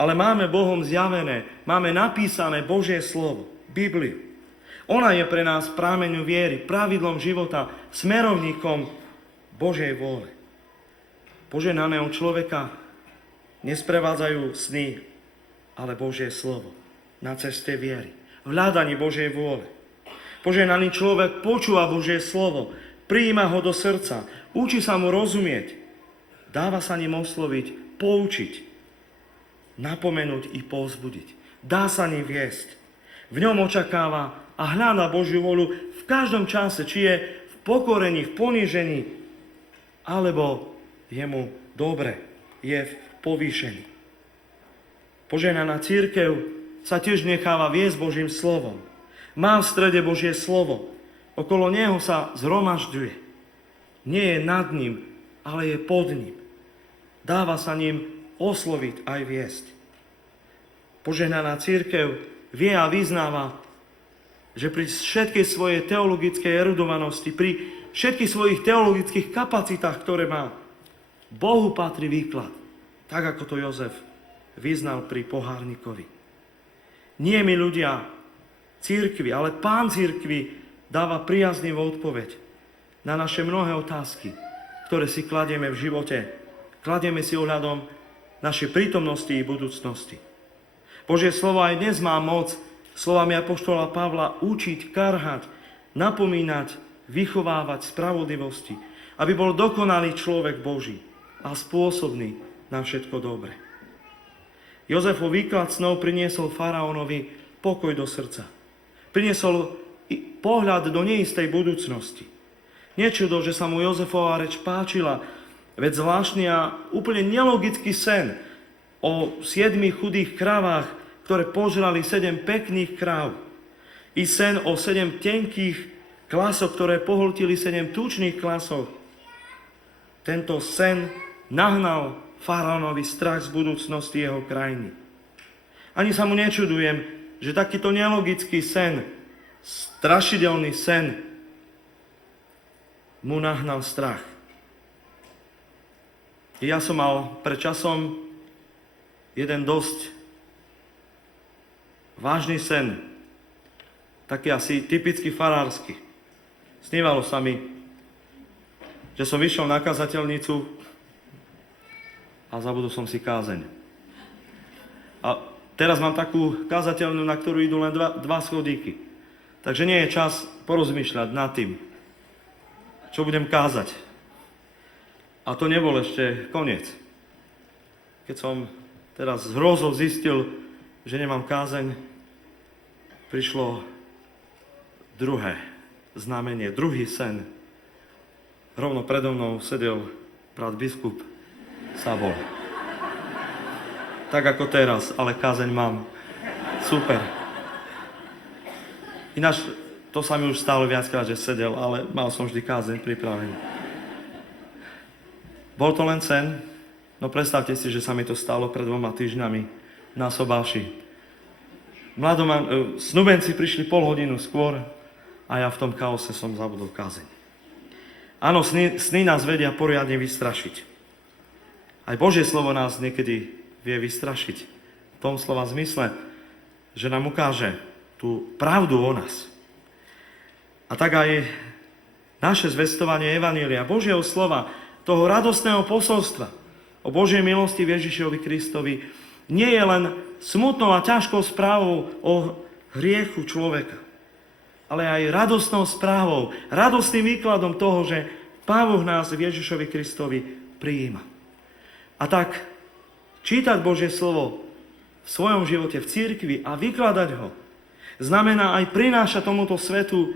Ale máme Bohom zjavené, máme napísané Božie slovo, Bibliu. Ona je pre nás prámeňom viery, pravidlom života, smerovníkom Božej vôle. Požehnaného človeka nesprevádzajú sny, ale Božie slovo na ceste viery, v hľadaní Božej vôle. Požehnaný človek počúva Božie slovo, prijíma ho do srdca, učí sa mu rozumieť, dáva sa ním osloviť, poučiť, napomenúť i povzbudiť. Dá sa ním viesť. V ňom očakáva a hľadá Božiu vôľu v každom čase, či je v pokorení, v ponížení, alebo je mu dobre, je v povýšení. Požehnaná cirkev sa tiež necháva viesť Božím slovom. Má v strede Božie slovo. Okolo neho sa zhromažďuje. Nie je nad ním, ale je pod ním. Dáva sa ním osloviť aj viesť. Požehnaná cirkev vie a vyznáva, že pri všetkej svojej teologickej erudovanosti, pri všetkých svojich teologických kapacitách, ktoré má, Bohu patrí výklad, tak ako to Jozef vyznal pri pohárnikovi. Nie my ľudia cirkvi, ale Pán cirkvi dáva priaznivú odpoveď na naše mnohé otázky, ktoré si kladieme v živote. Kladieme si ohľadom našej prítomnosti i budúcnosti. Božie slovo aj dnes má moc slovami apoštola Pavla učiť, karhať, napomínať, vychovávať spravodlivosti, aby bol dokonalý človek Boží a spôsobný na všetko dobré. Jozefov výklad snov priniesol faraónovi pokoj do srdca. Priniesol pohľad do neistej budúcnosti. Nečudo, že sa mu Jozefova reč páčila, veď zvláštny a úplne nelogický sen o 7 chudých kravách, ktoré požrali 7 pekných kráv. I sen o 7 tenkých klasoch, ktoré pohltili 7 tučných klasov. Tento sen nahnal faraónovi strach z budúcnosti jeho krajiny. Ani sa mu nečudujem, že takýto nelogický sen, strašidelný sen, mu nahnal strach. Ja som mal pred časom jeden dosť vážny sen, taký asi typicky farársky. Snívalo sa mi, že som vyšiel na kazateľnicu a zabudol som si kázeň. A teraz mám takú kazateľňu, na ktorú idú len dva schodíky. Takže nie je čas porozmýšľať nad tým, čo budem kázať. A to nebol ešte koniec. Keď som teraz s hrôzou zistil, že nemám kázeň, prišlo druhé znamenie, druhý sen. Rovno predo mnou sedel brat biskup Sabor. Tak ako teraz, ale kázeň mám. Super. Ináč, to sa mi už stalo viackrát, že sedel, ale mal som vždy kázeň pripravený. Bol to len sen, no predstavte si, že sa mi to stalo pred 2 týždňami na Sobáši. Snúbenci prišli pol hodinu skôr a ja v tom chaose som zabudol kázeň. Áno, sny nás vedia poriadne vystrašiť. Aj Božie slovo nás niekedy vie vystrašiť. V tom slova zmysle, že nám ukáže tú pravdu o nás. A tak aj naše zvestovanie Evanjelia, Božieho slova, toho radostného posolstva o Božej milosti v Ježišovi Kristovi, nie je len smutnou a ťažkou správou o hriechu človeka, ale aj radostnou správou, radostným výkladom toho, že Pán Boh nás v Ježišovi Kristovi prijíma. A tak čítať Božie slovo v svojom živote, v cirkvi a vykladať ho, znamená aj prinášať tomuto svetu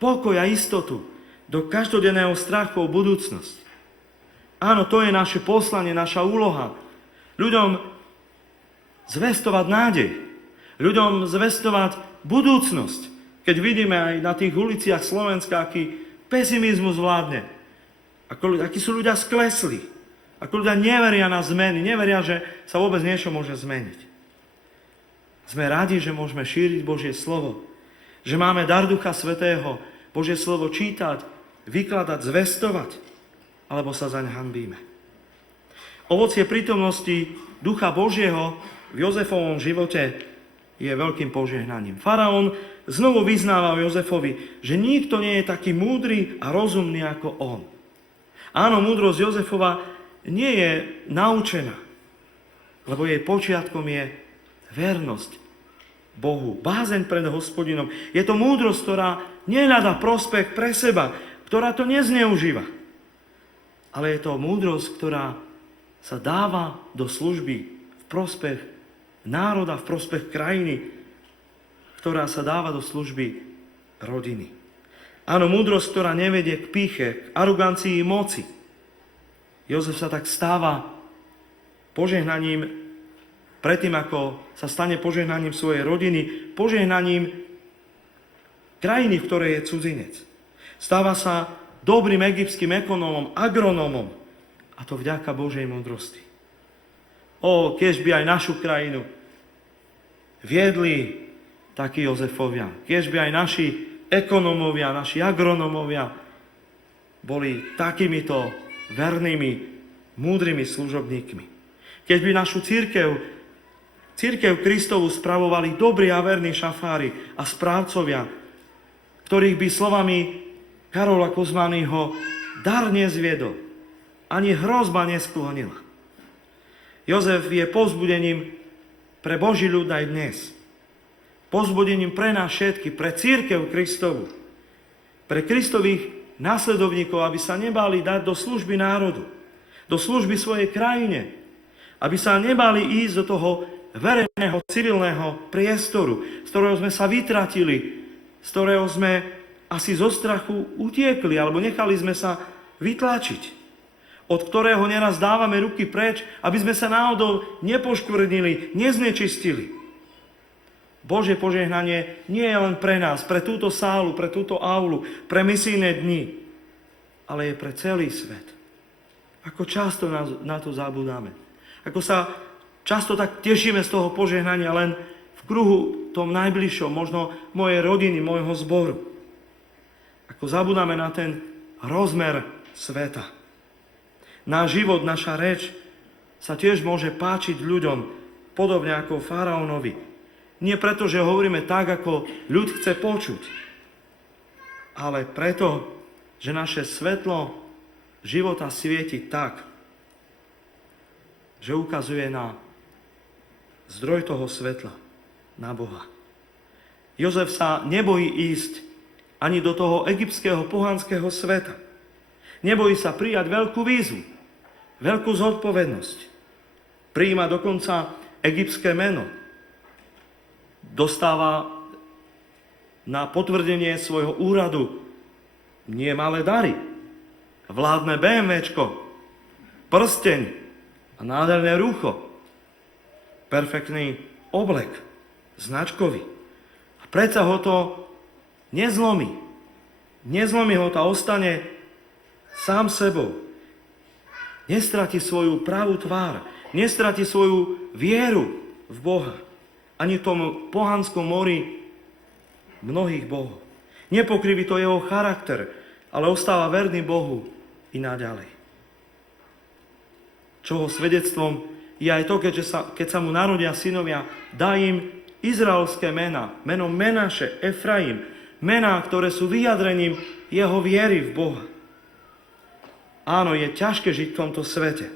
pokoj a istotu do každodenného strachu o budúcnosť. Áno, to je naše poslanie, naša úloha. Ľuďom zvestovať nádej, ľuďom zvestovať budúcnosť. Keď vidíme aj na tých uliciach Slovenska, aký pesimizmus vládne, akí sú ľudia sklesli, ako ľudia neveria na zmeny, neveria, že sa vôbec niečo môže zmeniť. Sme radi, že môžeme šíriť Božie slovo, že máme dar Ducha Svätého, Božie slovo čítať, vykladať, zvestovať, alebo sa zaň hanbíme. Ovocie prítomnosti Ducha Božieho v Jozefovom živote je veľkým požehnaním. Faraón znovu vyznával Jozefovi, že nikto nie je taký múdry a rozumný ako on. Áno, múdrosť Jozefova nie je naučená, lebo jej počiatkom je vernosť Bohu, bázeň pred Hospodinom. Je to múdrosť, ktorá nehľadá prospech pre seba, ktorá to nezneužíva. Ale je to múdrosť, ktorá sa dáva do služby v prospech národa, v prospech krajiny, ktorá sa dáva do služby rodiny. Áno, múdrosť, ktorá nevedie k pýche, k arogancii moci. Jozef sa tak stáva požehnaním, predtým ako sa stane požehnaním svojej rodiny, požehnaním krajiny, v ktorej je cudzinec. Stáva sa dobrým egyptským ekonómom, agronómom, a to vďaka Božej múdrosti. Keď by aj našu krajinu viedli takí Jozefovia, keď by aj naši ekonómovia, naši agronómovia boli takýmito vernými, múdrymi služobníkmi. Keď by našu cirkev Kristovu spravovali dobrí a verní šafári a správcovia, ktorých by slovami Karola Kozmányho dar nezviedol, ani hrozba nesklonila. Jozef je povzbudením pre Boží ľud aj dnes. Povzbudením pre nás všetky, pre cirkev Kristovu, pre Kristových následovníkov, aby sa nebáli dať do služby národu, do služby svojej krajine, aby sa nebáli ísť do toho verejného, civilného priestoru, z ktorého sme sa vytratili, z ktorého sme asi zo strachu utiekli, alebo nechali sme sa vytlačiť, od ktorého neraz dávame ruky preč, aby sme sa náhodou nepoškvrnili, neznečistili. Božie požehnanie nie je len pre nás, pre túto sálu, pre túto aulu, pre misijné dni, ale je pre celý svet. Ako často na to zabudáme. Ako sa často tak tešíme z toho požehnania len v kruhu tom najbližšom, možno mojej rodiny, môjho zboru. Ako zabudáme na ten rozmer sveta. Náš život, naša reč sa tiež môže páčiť ľuďom, podobne ako faraónovi. Nie preto, že hovoríme tak, ako ľud chce počuť, ale preto, že naše svetlo života svieti tak, že ukazuje na zdroj toho svetla, na Boha. Jozef sa nebojí ísť ani do toho egyptského pohanského sveta. Nebojí sa prijať veľkú výzvu, veľkú zodpovednosť. Prijíma dokonca egyptské meno. Dostáva na potvrdenie svojho úradu nie malé dary. Vládne BMWčko, prsteň a nádherné rúcho. Perfektný oblek, značkový. A predsa ho to nezlomí. Nezlomí ho to a ostane sám sebou. Nestratí svoju pravú tvár, nestratí svoju vieru v Boha. Ani v tom pohanskom mori mnohých bohov. Nepokriví to jeho charakter, ale ostáva verný Bohu i naďalej. Čoho svedectvom je aj to, keď sa mu narodia synovia, dá im izraelské mená, meno Menaše, Efraim, mená, ktoré sú vyjadrením jeho viery v Boha. Áno, je ťažké žiť v tomto svete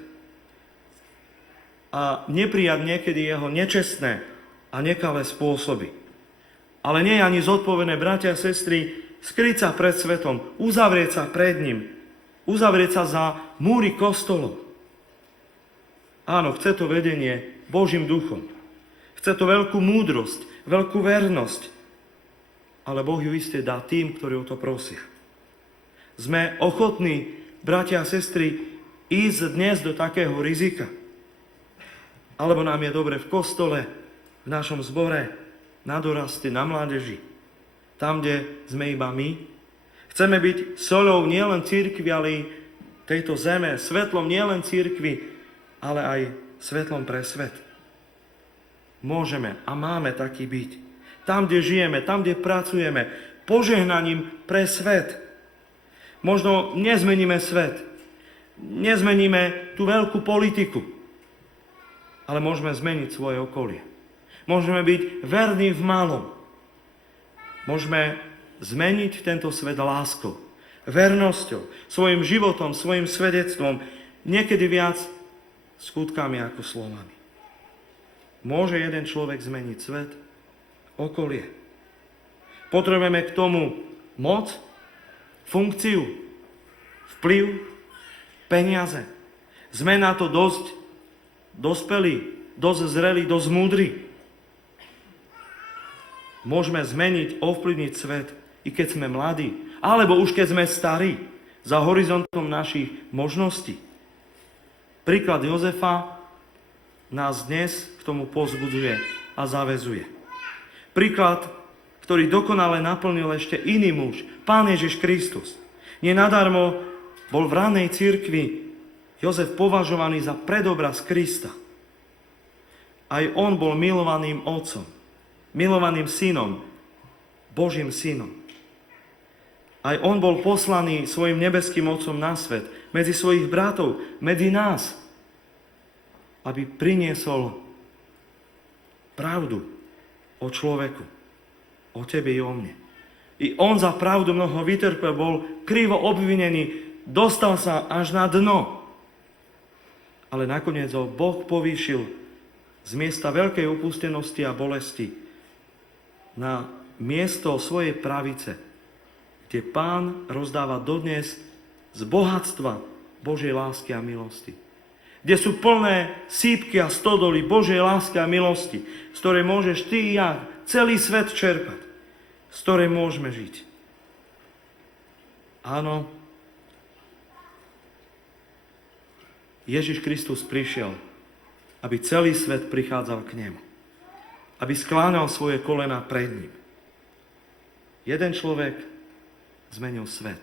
a neprijať niekedy jeho nečestné a nekalé spôsoby. Ale nie je ani zodpovedné, bratia a sestry, skryť sa pred svetom, uzavrieť sa pred ním, uzavrieť sa za múry kostolov. Áno, chce to vedenie Božím duchom. Chce to veľkú múdrosť, veľkú vernosť. Ale Boh ju iste dá tým, ktorí o to prosia. Sme ochotní, bratia a sestry, ísť dnes do takého rizika. Alebo nám je dobre v kostole, v našom zbore, na doraste, na mládeži. Tam, kde sme iba my. Chceme byť soľou nielen cirkvi, ale i tejto zeme, svetlom nielen cirkvi, ale aj svetlom pre svet. Môžeme a máme taký byť. Tam, kde žijeme, tam, kde pracujeme, požehnaním pre svet. Možno nezmeníme svet, nezmeníme tú veľkú politiku, ale môžeme zmeniť svoje okolie. Môžeme byť verní v malom. Môžeme zmeniť tento svet láskou, vernosťou, svojim životom, svojim svedectvom, niekedy viac skutkami ako slovami. Môže jeden človek zmeniť svet, okolie. Potrebujeme k tomu moc, funkciu, vplyv, peniaze. Sme na to dosť dospelí, dosť zrelí, dosť múdri. Môžeme zmeniť, ovplyvniť svet, i keď sme mladí, alebo už keď sme starí, za horizontom našich možností. Príklad Jozefa nás dnes k tomu povzbudzuje a zaväzuje. Príklad, ktorý dokonale naplnil ešte iný muž, Pán Ježiš Kristus. Nenadarmo bol v ranej cirkvi Jozef považovaný za predobraz Krista. Aj on bol milovaným otcom, milovaným synom, Božím synom. Aj on bol poslaný svojim nebeským otcom na svet, medzi svojich bratov, medzi nás, aby priniesol pravdu o človeku, o tebe i o mne. I on za pravdu mnoho vytrpel, bol krivo obvinený, dostal sa až na dno. Ale nakoniec ho Boh povýšil z miesta veľkej opustenosti a bolesti na miesto svojej pravice, kde Pán rozdáva dodnes z bohatstva Božej lásky a milosti. Kde sú plné sípky a stodoly Božej lásky a milosti, z ktorej môžeš ty i ja, celý svet čerpať, z ktorej môžeme žiť. Áno, Ježiš Kristus prišiel, aby celý svet prichádzal k nemu. Aby skláňal svoje kolena pred ním. Jeden človek zmenil svet.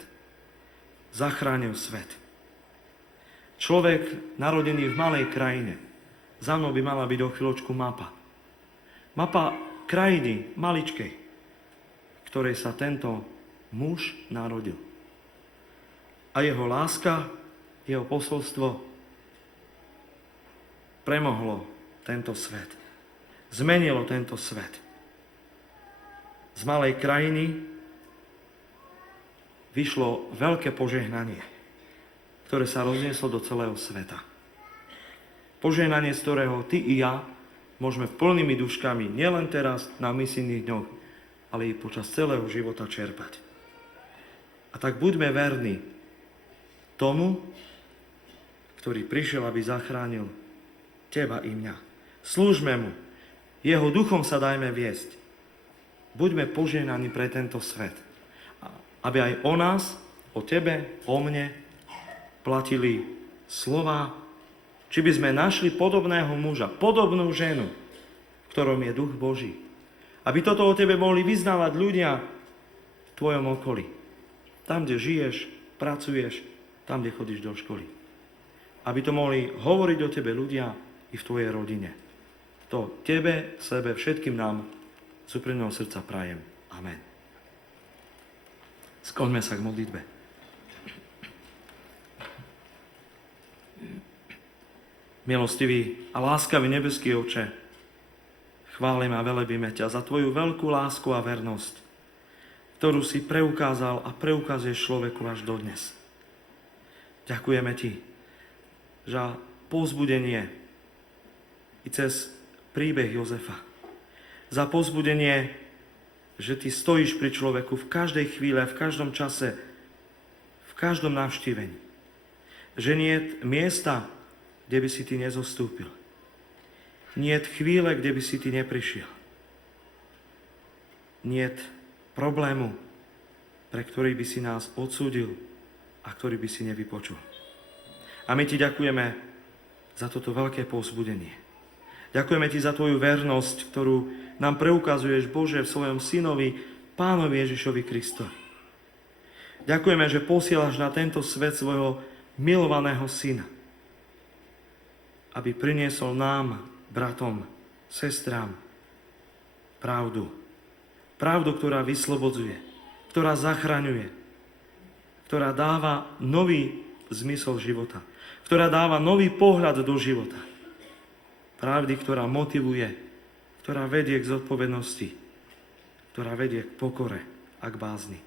Zachránil svet. Človek narodený v malej krajine. Za mnou by mala byť o chvíľočku mapa. Mapa krajiny maličkej, v ktorej sa tento muž narodil. A jeho láska, jeho posolstvo premohlo tento svet. Zmenilo tento svet. Z malej krajiny vyšlo veľké požehnanie. ktoré sa roznieslo do celého sveta. Požehnanie, z ktorého ty i ja môžeme plnými duškami nielen teraz na misijných dňoch, ale i počas celého života čerpať. A tak buďme verní tomu, ktorý prišiel, aby zachránil teba i mňa. Slúžme mu. Jeho duchom sa dajme viesť. Buďme požehnaní pre tento svet. Aby aj o nás, o tebe, o mne platili slova, či by sme našli podobného muža, podobnú ženu, v ktorom je duch Boží. Aby toto o tebe mohli vyznávať ľudia v tvojom okolí. Tam, kde žiješ, pracuješ, tam, kde chodíš do školy. Aby to mohli hovoriť o tebe ľudia i v tvojej rodine. To tebe, sebe, všetkým nám z úprimného srdca prajem. Amen. Skloňme sa k modlitbe. Milostivý a láskavý nebeský Oče, chválim a velebíme ťa za tvoju veľkú lásku a vernosť, ktorú si preukázal a preukazuješ človeku až dodnes. Ďakujeme ti za povzbudenie i cez príbeh Jozefa. Za povzbudenie, že ty stojíš pri človeku v každej chvíle, v každom čase, v každom navštívení. Že nie je miesta, kde by si ty nezostúpil. Nie je chvíle, kde by si ty neprišiel. Nie je problému, pre ktorý by si nás odsúdil a ktorý by si nevypočul. A my ti ďakujeme za toto veľké povzbudenie. Ďakujeme ti za tvoju vernosť, ktorú nám preukazuješ, Bože, v svojom synovi, Pánovi Ježišovi Kristovi. Ďakujeme, že posielaš na tento svet svojho milovaného syna, aby priniesol nám, bratom, sestrám, pravdu. Pravdu, ktorá vyslobodzuje, ktorá zachraňuje, ktorá dáva nový zmysel života, ktorá dáva nový pohľad do života. Pravdy, ktorá motivuje, ktorá vedie k zodpovednosti, ktorá vedie k pokore a k bázni.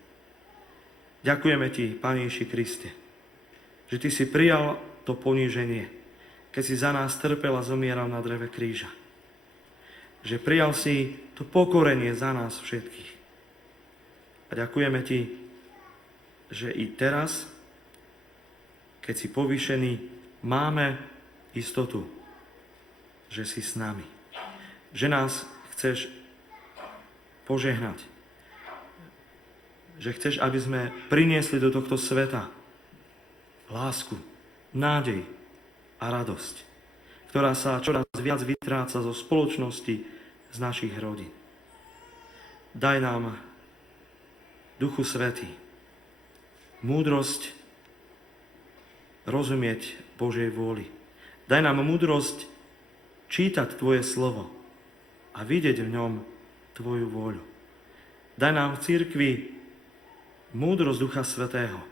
Ďakujeme ti, Pane Ježiši Kriste, že ty si prijal to poníženie, keď si za nás trpel a zomieral na dreve kríža. Že prijal si to pokorenie za nás všetkých. A ďakujeme ti, že i teraz, keď si povýšený, máme istotu, že si s nami. Že nás chceš požehnať. Že chceš, aby sme priniesli do tohto sveta lásku, nádej a radosť, ktorá sa čoraz viac vytráca zo spoločnosti z našich rodín. Daj nám, Duchu Svätý, múdrosť rozumieť Božej vôli. Daj nám múdrosť čítať tvoje slovo a vidieť v ňom tvoju vôľu. Daj nám v cirkvi múdrosť Ducha Svätého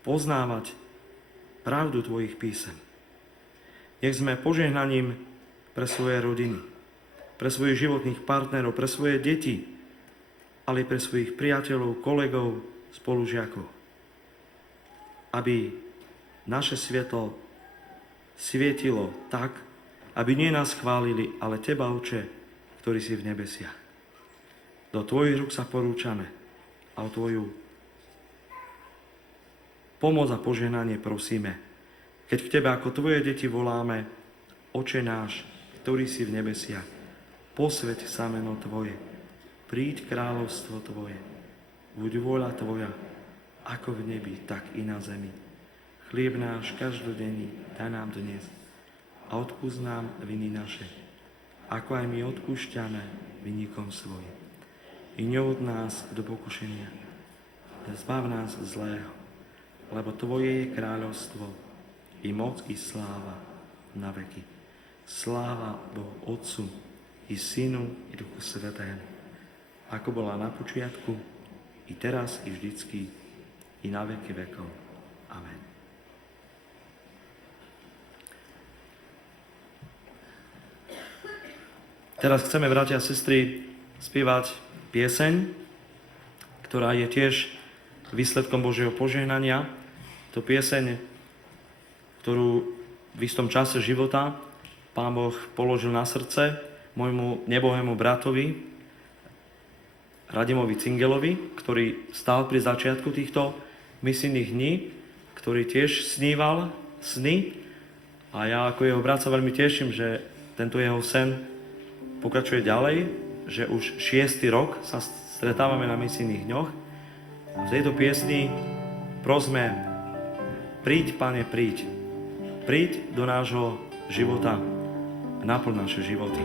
poznávať pravdu tvojich písem. Nech sme požehnaním pre svoje rodiny, pre svojich životných partnerov, pre svoje deti, ale pre svojich priateľov, kolegov, spolužiakov. Aby naše svetlo svietilo tak, aby nie nás chválili, ale teba, Oče, ktorý si v nebesiach. Do tvojich rúk sa porúčame a o tvoju pomoc a požehnanie prosíme, keď v tebe ako tvoje deti voláme: Oče náš, ktorý si v nebesiach, posväť sa meno tvoje, príď kráľovstvo tvoje, buď vôľa tvoja, ako v nebi, tak i na zemi. Chlieb náš každodenný daj nám dnes a odpusť nám viny naše, ako aj my odpúšťame vinníkom svojim. I neud nás do pokušenia, zbav nás zlého, lebo tvoje je kráľovstvo, i moc, i sláva na veky. Sláva Bohu Otcu, i Synu, i Duchu Svätému, ako bola na počiatku, i teraz, i vždycky, i na veky vekov. Amen. Teraz chceme, bratia a sestry, spievať pieseň, ktorá je tiež výsledkom Božieho požehnania. to pieseň, ktorú v istom čase života Pán Boh položil na srdce môjmu nebohému bratovi Radimovi Cingelovi, ktorý stál pri začiatku týchto misijných dní, ktorý tiež sníval sny a ja ako jeho brat sa veľmi teším, že tento jeho sen pokračuje ďalej, že už 6. rok sa stretávame na misijných dňoch. V tejto piesni prosme: príď, Pane, príď. Príď do nášho života, naplň naše životy.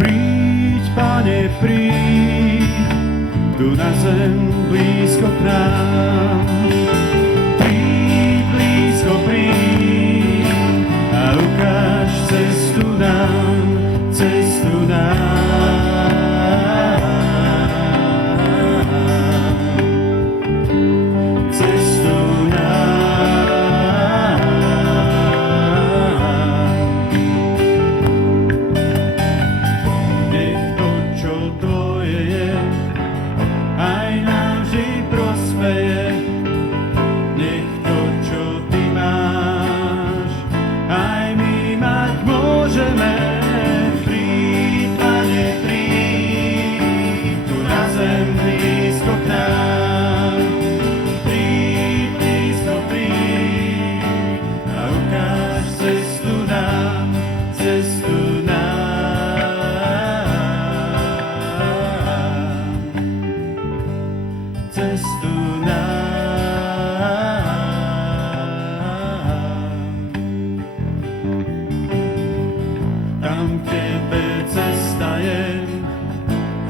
Príď, Pane, príď, tu na zem blízko k nám. Príď, blízko príď a ukáž cestu nám, cestu nám. Cestu nám. Nech to, čo tvoje je, aj nám vždy prospeje. Nech to, čo ty máš, aj my mať môžeme. Príď, Pane, príď, tu na zem blízko k nám. Príď, blízko príď a ukáž cestu nám, cestu nám. Cestu nám. Tam k tebe cesta je,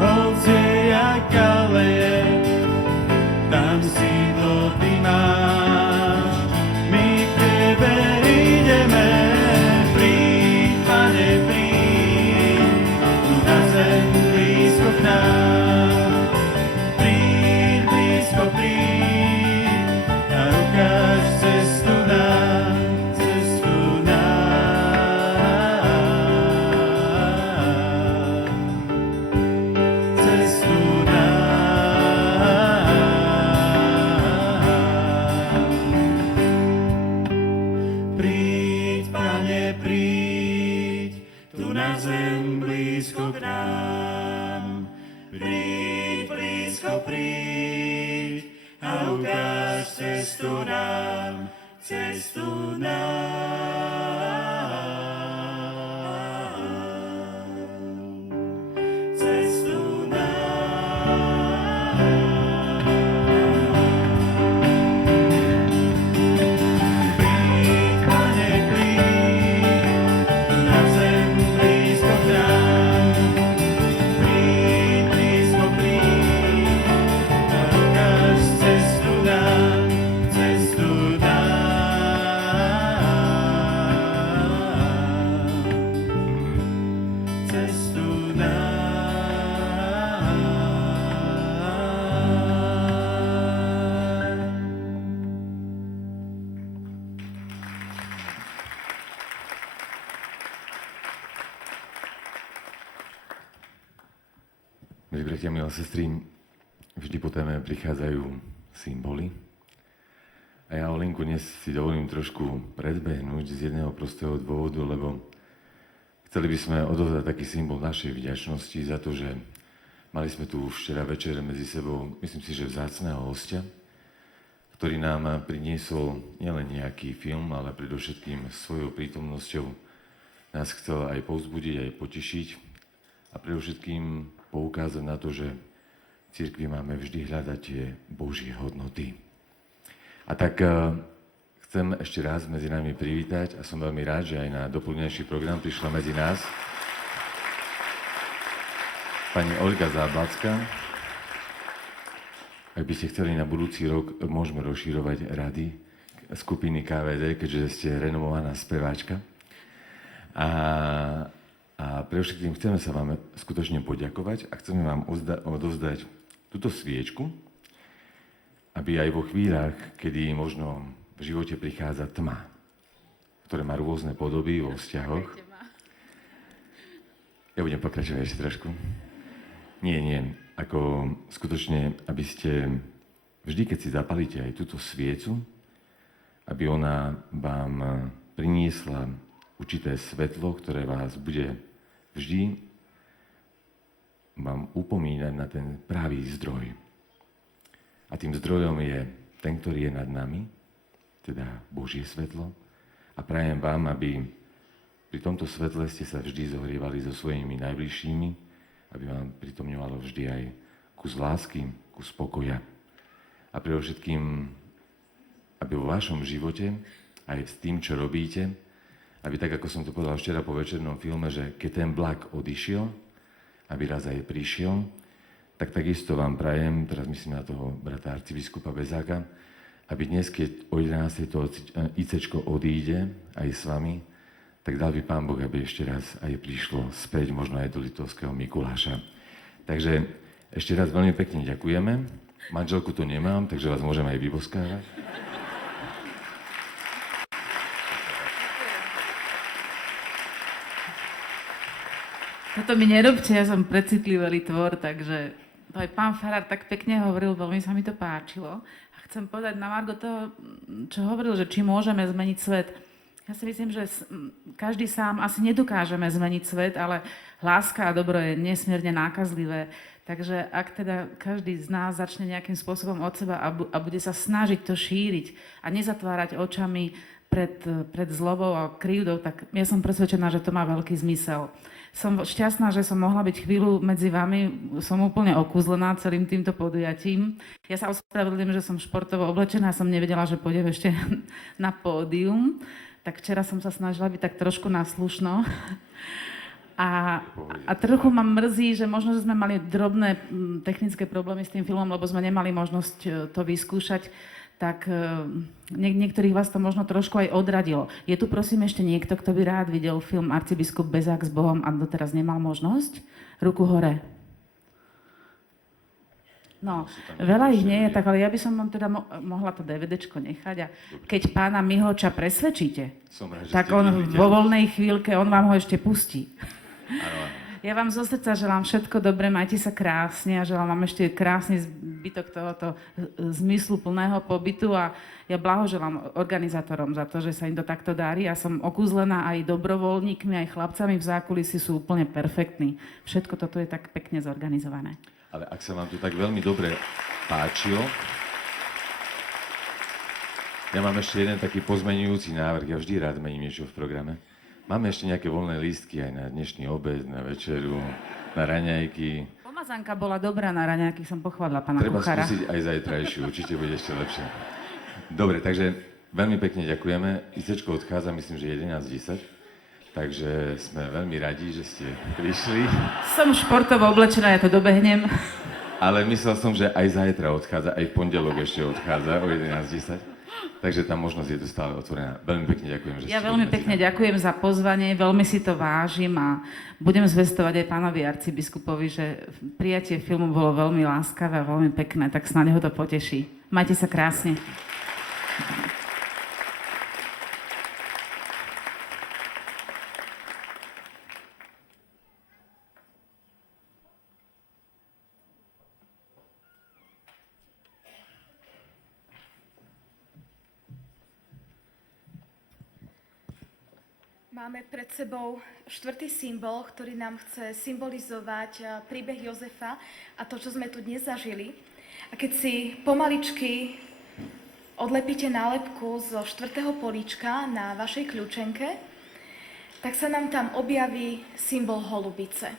hoď je jaká je, tam sídlo ty máš, my k tebe ideme. Príď, Pane, príď, tu na zem blízko k nám. Príď, blízko príď a ukáž cestu nám, cestu nám. Cestu nám. Príď, Pane, príď, tu na zem blízko k nám. Príď, blízko príď a ukáž cestu nám, cestu nám. Cestu Príď, Pane, príď, tu na zem blízko k nám. Príď, blízko príď a ukáž cestu nám, cestu nám. Cestu Milí bratia, milé sestry, vždy po téme prichádzajú symboly. A ja, Olenku, dnes si dovolím trošku predbehnúť z jedného prostého dôvodu, lebo chceli by sme odovzdať taký symbol našej vďačnosti za to, že mali sme tu včera večer medzi sebou, myslím si, že vzácneho hostia, ktorý nám priniesol nielen nejaký film, ale predovšetkým svojou prítomnosťou nás chcel aj povzbudiť, aj potešiť a predovšetkým poukázať na to, že v cirkvi máme vždy hľadať tie Božie hodnoty. A tak chcem ešte raz medzi nami privítať a som veľmi rád, že aj na doplňujúci program prišla medzi nás pani Olga Zábacká. Ak by ste chceli na budúci rok, môžeme rozširovať rady skupiny KVD, keďže ste renomovaná speváčka. A A pre všetkým chceme sa vám skutočne poďakovať a chceme vám odovzdať túto sviečku, aby aj vo chvíľach, kedy možno v živote prichádza tma, ktoré má rôzne podoby vo vzťahoch. Ja budem pokračovať ešte trošku. Nie. Ako skutočne, aby ste vždy, keď si zapalíte aj túto sviecu, aby ona vám priniesla určité svetlo, ktoré vás bude vždy vám upomínať na ten pravý zdroj. A tým zdrojom je ten, ktorý je nad nami, teda Božie svetlo. A prajem vám, aby pri tomto svetle ste sa vždy zohrievali so svojimi najbližšími, aby vám pritomňovalo vždy aj kus lásky, kus pokoja. A predovšetkým, aby vo vašom živote, aj s tým, čo robíte, aby tak, ako som to povedal včera po večernom filme, že keď ten vlak odišiel, aby raz aj prišiel, tak takisto vám prajem, teraz myslím na toho brata arcibiskupa Bezáka, aby dnes, keď o 11. to ICčko odíde aj s vami, tak dal by Pán Boh, aby ešte raz aj prišlo späť, možno aj do Litovského Mikuláša. Takže ešte raz veľmi pekne ďakujeme. Manželku tu nemám, takže vás môžem aj vyboskávať. Toto mi nerobte, ja som precitlivý tvor, takže to aj pán farár tak pekne hovoril, veľmi sa mi to páčilo. A chcem povedať na margo toho, čo hovoril, že či môžeme zmeniť svet. Ja si myslím, že každý sám asi nedokážeme zmeniť svet, ale láska a dobro je nesmierne nákazlivé. Takže ak teda každý z nás začne nejakým spôsobom od seba a bude sa snažiť to šíriť a nezatvárať očami pred zlobou a krivdou, tak ja som presvedčená, že to má veľký zmysel. Som šťastná, že som mohla byť chvíľu medzi vami, som úplne okúzlená celým týmto podujatím. Ja sa ospravedlňujem, že som športovo oblečená, som nevedela, že pôjdem ešte na pódium. Tak včera som sa snažila byť tak trošku naslušno. A trochu ma mrzí, že možno, že sme mali drobné technické problémy s tým filmom, lebo sme nemali možnosť to vyskúšať, tak niektorých vás to možno trošku aj odradilo. Je tu prosím ešte niekto, kto by rád videl film Arcibiskup Bezák s Bohom a doteraz nemal možnosť? Ruku hore. No, veľa ich nie je, tak ale ja by som vám teda mohla to DVDčko nechať a keď pána Mihoča presvedčíte, tak on vo voľnej chvíľke, on vám ho ešte pustí. Ja vám zo srdca želám všetko dobré, majte sa krásne a želám vám ešte krásny zbytok tohoto zmysluplného pobytu a ja blahoželám organizátorom za to, že sa im to takto darí. Ja som okúzlená aj dobrovoľníkmi, aj chlapcami v zákulisí sú úplne perfektní. Všetko toto je tak pekne zorganizované. Ale ak sa vám to tak veľmi dobre páčilo, ja mám ešte jeden taký pozmenujúci návrh, ja vždy rád mením niečo v programe. Máme ešte nejaké voľné lístky aj na dnešný obed, na večeru, na raňajky. Pomazánka bola dobrá na raňajky, som pochválila pána kuchára. Treba skúsiť aj zajtrajšiu, určite bude ešte lepšie. Dobre, takže veľmi pekne ďakujeme. ICčko odchádza, myslím, že 11:10. Takže sme veľmi radi, že ste prišli. Som športovo oblečená, ja to dobehnem. Ale myslel som, že aj zajtra odchádza, aj v pondelok ešte odchádza o 11:10. Takže tá možnosť je tu stále otvorená. Veľmi pekne ďakujem, že ste Ja veľmi pekne ďakujem za pozvanie, veľmi si to vážim a budem zvestovať aj pánovi arcibiskupovi, že prijatie filmu bolo veľmi láskavé a veľmi pekné, tak snáď ho to poteší. Majte sa krásne. Máme pred sebou štvrtý symbol, ktorý nám chce symbolizovať príbeh Jozefa a to, čo sme tu dnes zažili. A keď si pomaličky odlepíte nálepku zo štvrtého políčka na vašej kľúčenke, tak sa nám tam objaví symbol holubice.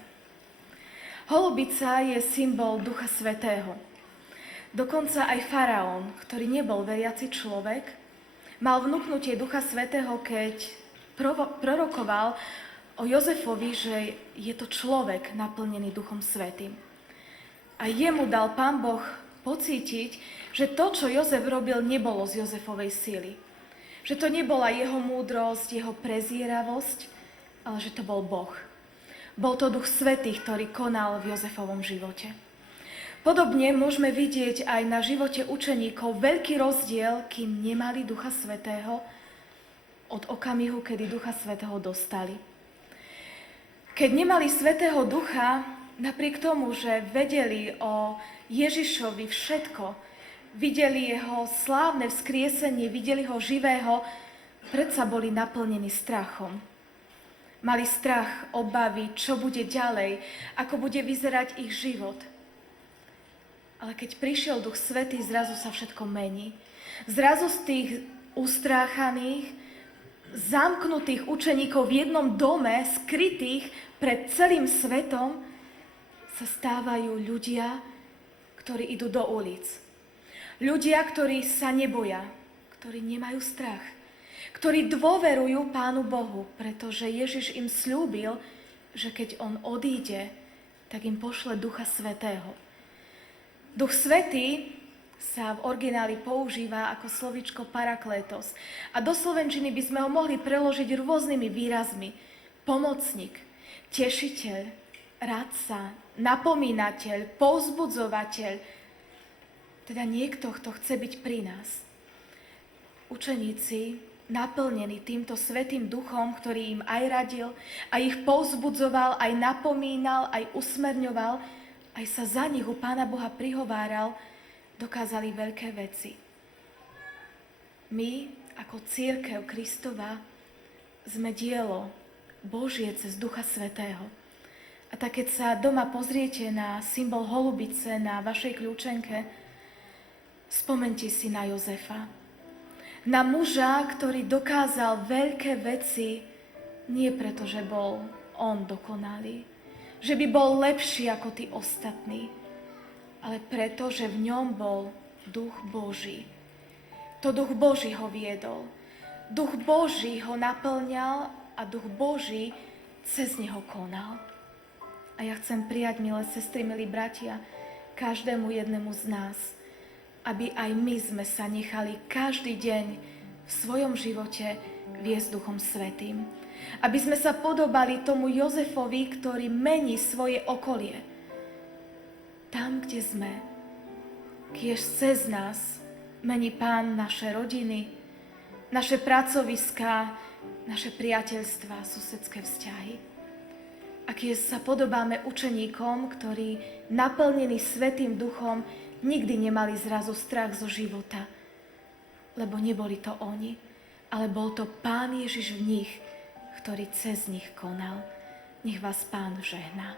Holubica je symbol Ducha Svätého. Dokonca aj faraón, ktorý nebol veriaci človek, mal vnúknutie Ducha Svätého, keď prorokoval o Jozefovi, že je to človek naplnený Duchom Svätým. A jemu dal Pán Boh pocítiť, že to, čo Jozef robil, nebolo z Jozefovej sily. Že to nebola jeho múdrosť, jeho prezieravosť, ale že to bol Boh. Bol to Duch Svätý, ktorý konal v Jozefovom živote. Podobne môžeme vidieť aj na živote učeníkov veľký rozdiel, kým nemali Ducha Svätého, od okamihu, kedy Ducha Svätého dostali. Keď nemali Svätého Ducha, napriek tomu, že vedeli o Ježišovi všetko, videli jeho slávne vzkriesenie, videli ho živého, predsa boli naplnení strachom. Mali strach, obavy, čo bude ďalej, ako bude vyzerať ich život. Ale keď prišiel Duch Svätý, zrazu sa všetko mení. Zrazu z tých ustráchaných, zamknutých učeníkov v jednom dome, skrytých pred celým svetom, sa stávajú ľudia, ktorí idú do ulic. Ľudia, ktorí sa neboja, ktorí nemajú strach, ktorí dôverujú Pánu Bohu, pretože Ježiš im sľúbil, že keď on odíde, tak im pošle Ducha Svätého. Duch Svätý sa v origináli používa ako slovíčko paraklétos. A do slovenčiny by sme ho mohli preložiť rôznymi výrazmi. Pomocník, tešiteľ, radca, napomínateľ, povzbudzovateľ. Teda niekto, kto chce byť pri nás. Učeníci, naplnení týmto Svätým Duchom, ktorý im aj radil, aj ich povzbudzoval, aj napomínal, aj usmerňoval, aj sa za nich u Pána Boha prihováral, dokázali veľké veci. My, ako cirkev Kristova, sme dielo Božie cez Ducha Svätého. A tak keď sa doma pozriete na symbol holubice na vašej kľúčenke, spomente si na Jozefa. Na muža, ktorý dokázal veľké veci, nie preto, že bol on dokonalý, že by bol lepší ako tí ostatní, ale preto, že v ňom bol Duch Boží. To Duch Boží ho viedol. Duch Boží ho naplňal a Duch Boží cez neho konal. A ja chcem prijať, milé sestry, milí bratia, každému jednému z nás, aby aj my sme sa nechali každý deň v svojom živote viesť Duchom Svätým. Aby sme sa podobali tomu Jozefovi, ktorý mení svoje okolie. Tam, kde sme, kiež cez nás mení Pán naše rodiny, naše pracoviská, naše priateľstvá, susedské vzťahy. A kiež sa podobáme učeníkom, ktorí naplnení Svätým Duchom nikdy nemali zrazu strach zo života, lebo neboli to oni, ale bol to Pán Ježiš v nich, ktorý cez nich konal. Nech vás Pán žehná.